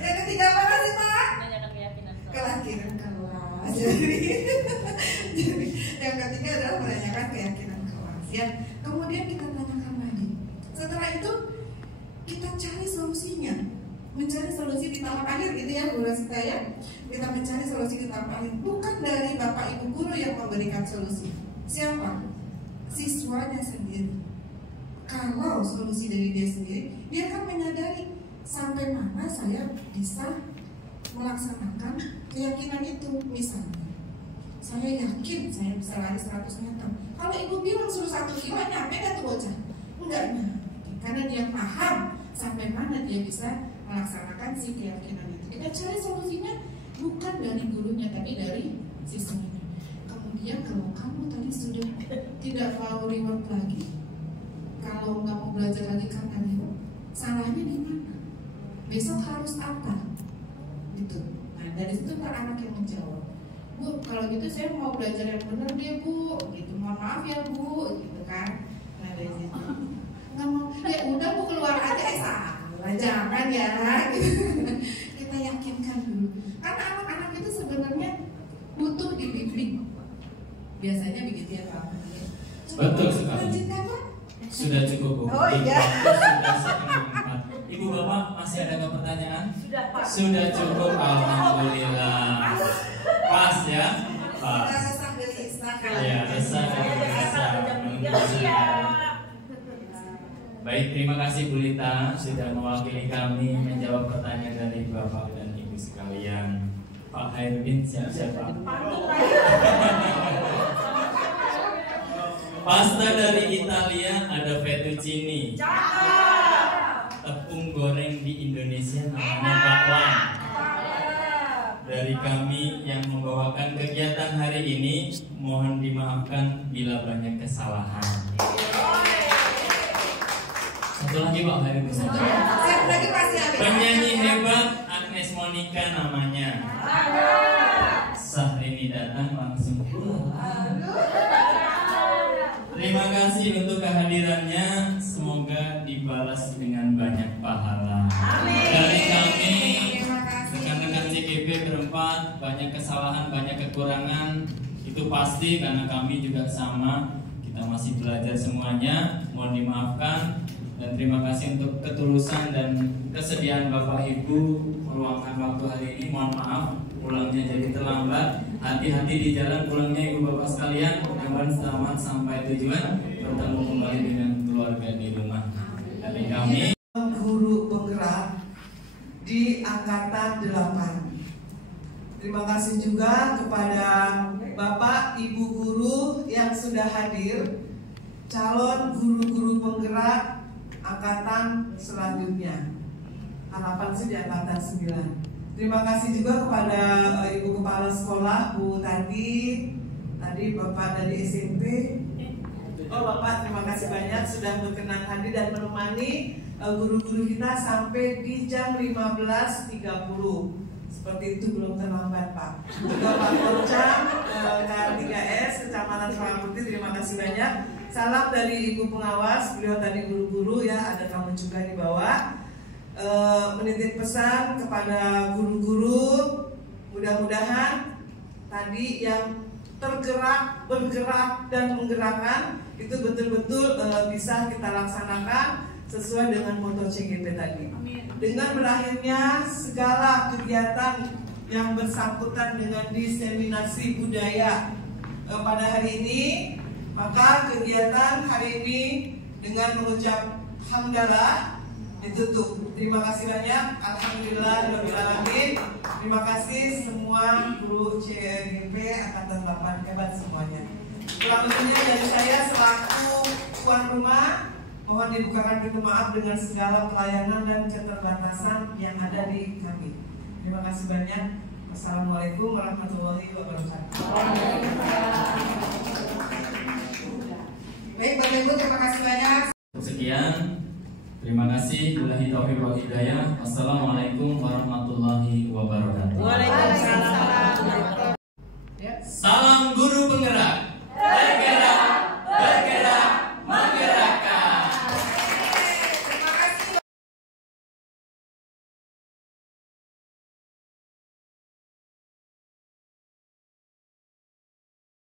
Yang ketiga apa sih Pak? Menanyakan keyakinan kelas. Keyakinan kelas. Jadi yang ketiga adalah menanyakan keyakinan kelas. Ya. Kemudian kita tanyakan lagi. Setelah itu kita cari solusinya, mencari solusi di tahap akhir gitu ya Bu Rasita ya. Kita mencari solusi di tahap akhir, bukan dari Bapak Ibu guru yang memberikan solusi. Siapa? Siswanya sendiri. Kalau solusi dari dia sendiri, dia akan menyadari sampai mana saya bisa melaksanakan keyakinan itu. Misalnya, saya yakin saya bisa lari 100 meter. Kalau ibu bilang suruh 1 kilo, nyampe gak tuh bocah? Enggak nyampe. Karena dia paham sampai mana dia bisa melaksanakan si keyakinan itu. Kita cari solusinya bukan dari gurunya, tapi dari siswanya. Kemudian kalau kamu tadi sudah tidak mau reward lagi, kalau nggak mau belajar lagi karena reward, salahnya di mana? Besok harus apa? Gitu. Nah dari situ anak yang menjawab. Bu, kalau gitu saya mau belajar yang benar deh Bu, gitu. Mohon maaf ya Bu, gitu kan. Nah dari situ nggak mau, ya udah Bu keluar aja, salah jangan ya. Gitu. Kita yakinkan dulu. Karena anak-anak itu sebenarnya butuh dibimbing. Biasanya begitu ya Pak. Betul sekali. Sudah cukup Bu. Oh iya. Ibu Bapak masih ada pertanyaan? Sudah Pak. Sudah cukup, alhamdulillah. Pas ya, pas. Ya, resah. Baik, terima kasih Bu Lita sudah mewakili kami menjawab pertanyaan dari Bapak dan Ibu sekalian. Pak Hairbin siap-siap Pak. Pasta dari Italia ada fettuccine. Tepung goreng di Indonesia namanya bakwan. Dari kami yang membawakan kegiatan hari ini, mohon dimaafkan bila banyak kesalahan. Satu lagi Pak Hairbin saja. Penyanyi hebat Agnes Monica namanya. Syahrini datang langsung pulang. Terima kasih untuk kehadirannya. Semoga dibalas dengan banyak pahala. Dari kami, rekan-rekan CKP berempat, banyak kesalahan, banyak kekurangan. Itu pasti karena kami juga sama. Kita masih belajar semuanya. Mohon dimaafkan. Dan terima kasih untuk ketulusan dan kesediaan Bapak Ibu meluangkan waktu hari ini. Mohon maaf pulangnya jadi terlambat. Hati-hati di jalan pulangnya Ibu Bapak sekalian. Mudah-mudahan selamat sampai tujuan. Bertemu kembali dengan keluarga di rumah. Dari kami guru penggerak di Angkatan 8. Terima kasih juga kepada Bapak Ibu guru yang sudah hadir, calon guru-guru penggerak angkatan selanjutnya. Harapan sih di angkatan 9. Terima kasih juga kepada Ibu Kepala Sekolah Bu tadi Bapak dari SMP. Oh Bapak, terima kasih banyak sudah berkenan hadir dan menemani guru-guru kita sampai di jam 15.30. Seperti itu belum terlambat Pak. Juga Pak Korcam K3S Kecamatan Semarang, terima kasih banyak. Salam dari Ibu Pengawas, beliau tadi guru-guru ya, ada kamu juga di bawah. Menitip pesan kepada guru-guru, mudah-mudahan tadi yang tergerak, bergerak, dan menggerakkan itu betul-betul bisa kita laksanakan sesuai dengan moto CGP tadi. Dengan berakhirnya segala kegiatan yang bersangkutan dengan diseminasi budaya pada hari ini, maka kegiatan hari ini dengan mengucap hamdalah ditutup. Terima kasih banyak. Alhamdulillahirrahmanirrahim. Terima kasih semua guru CGP Angkatan 8 hebat semuanya. Kurang lebihnya dari saya selaku tuan rumah, mohon dibukakan pintu maaf dengan segala pelayanan dan keterbatasan yang ada di kami. Terima kasih banyak. Wassalamualaikum warahmatullahi wabarakatuh. Baik Bapak Ibu, terima kasih banyak. Sekian. Terima kasih. Billahi taufiq wal hidayah. Wassalamualaikum warahmatullahi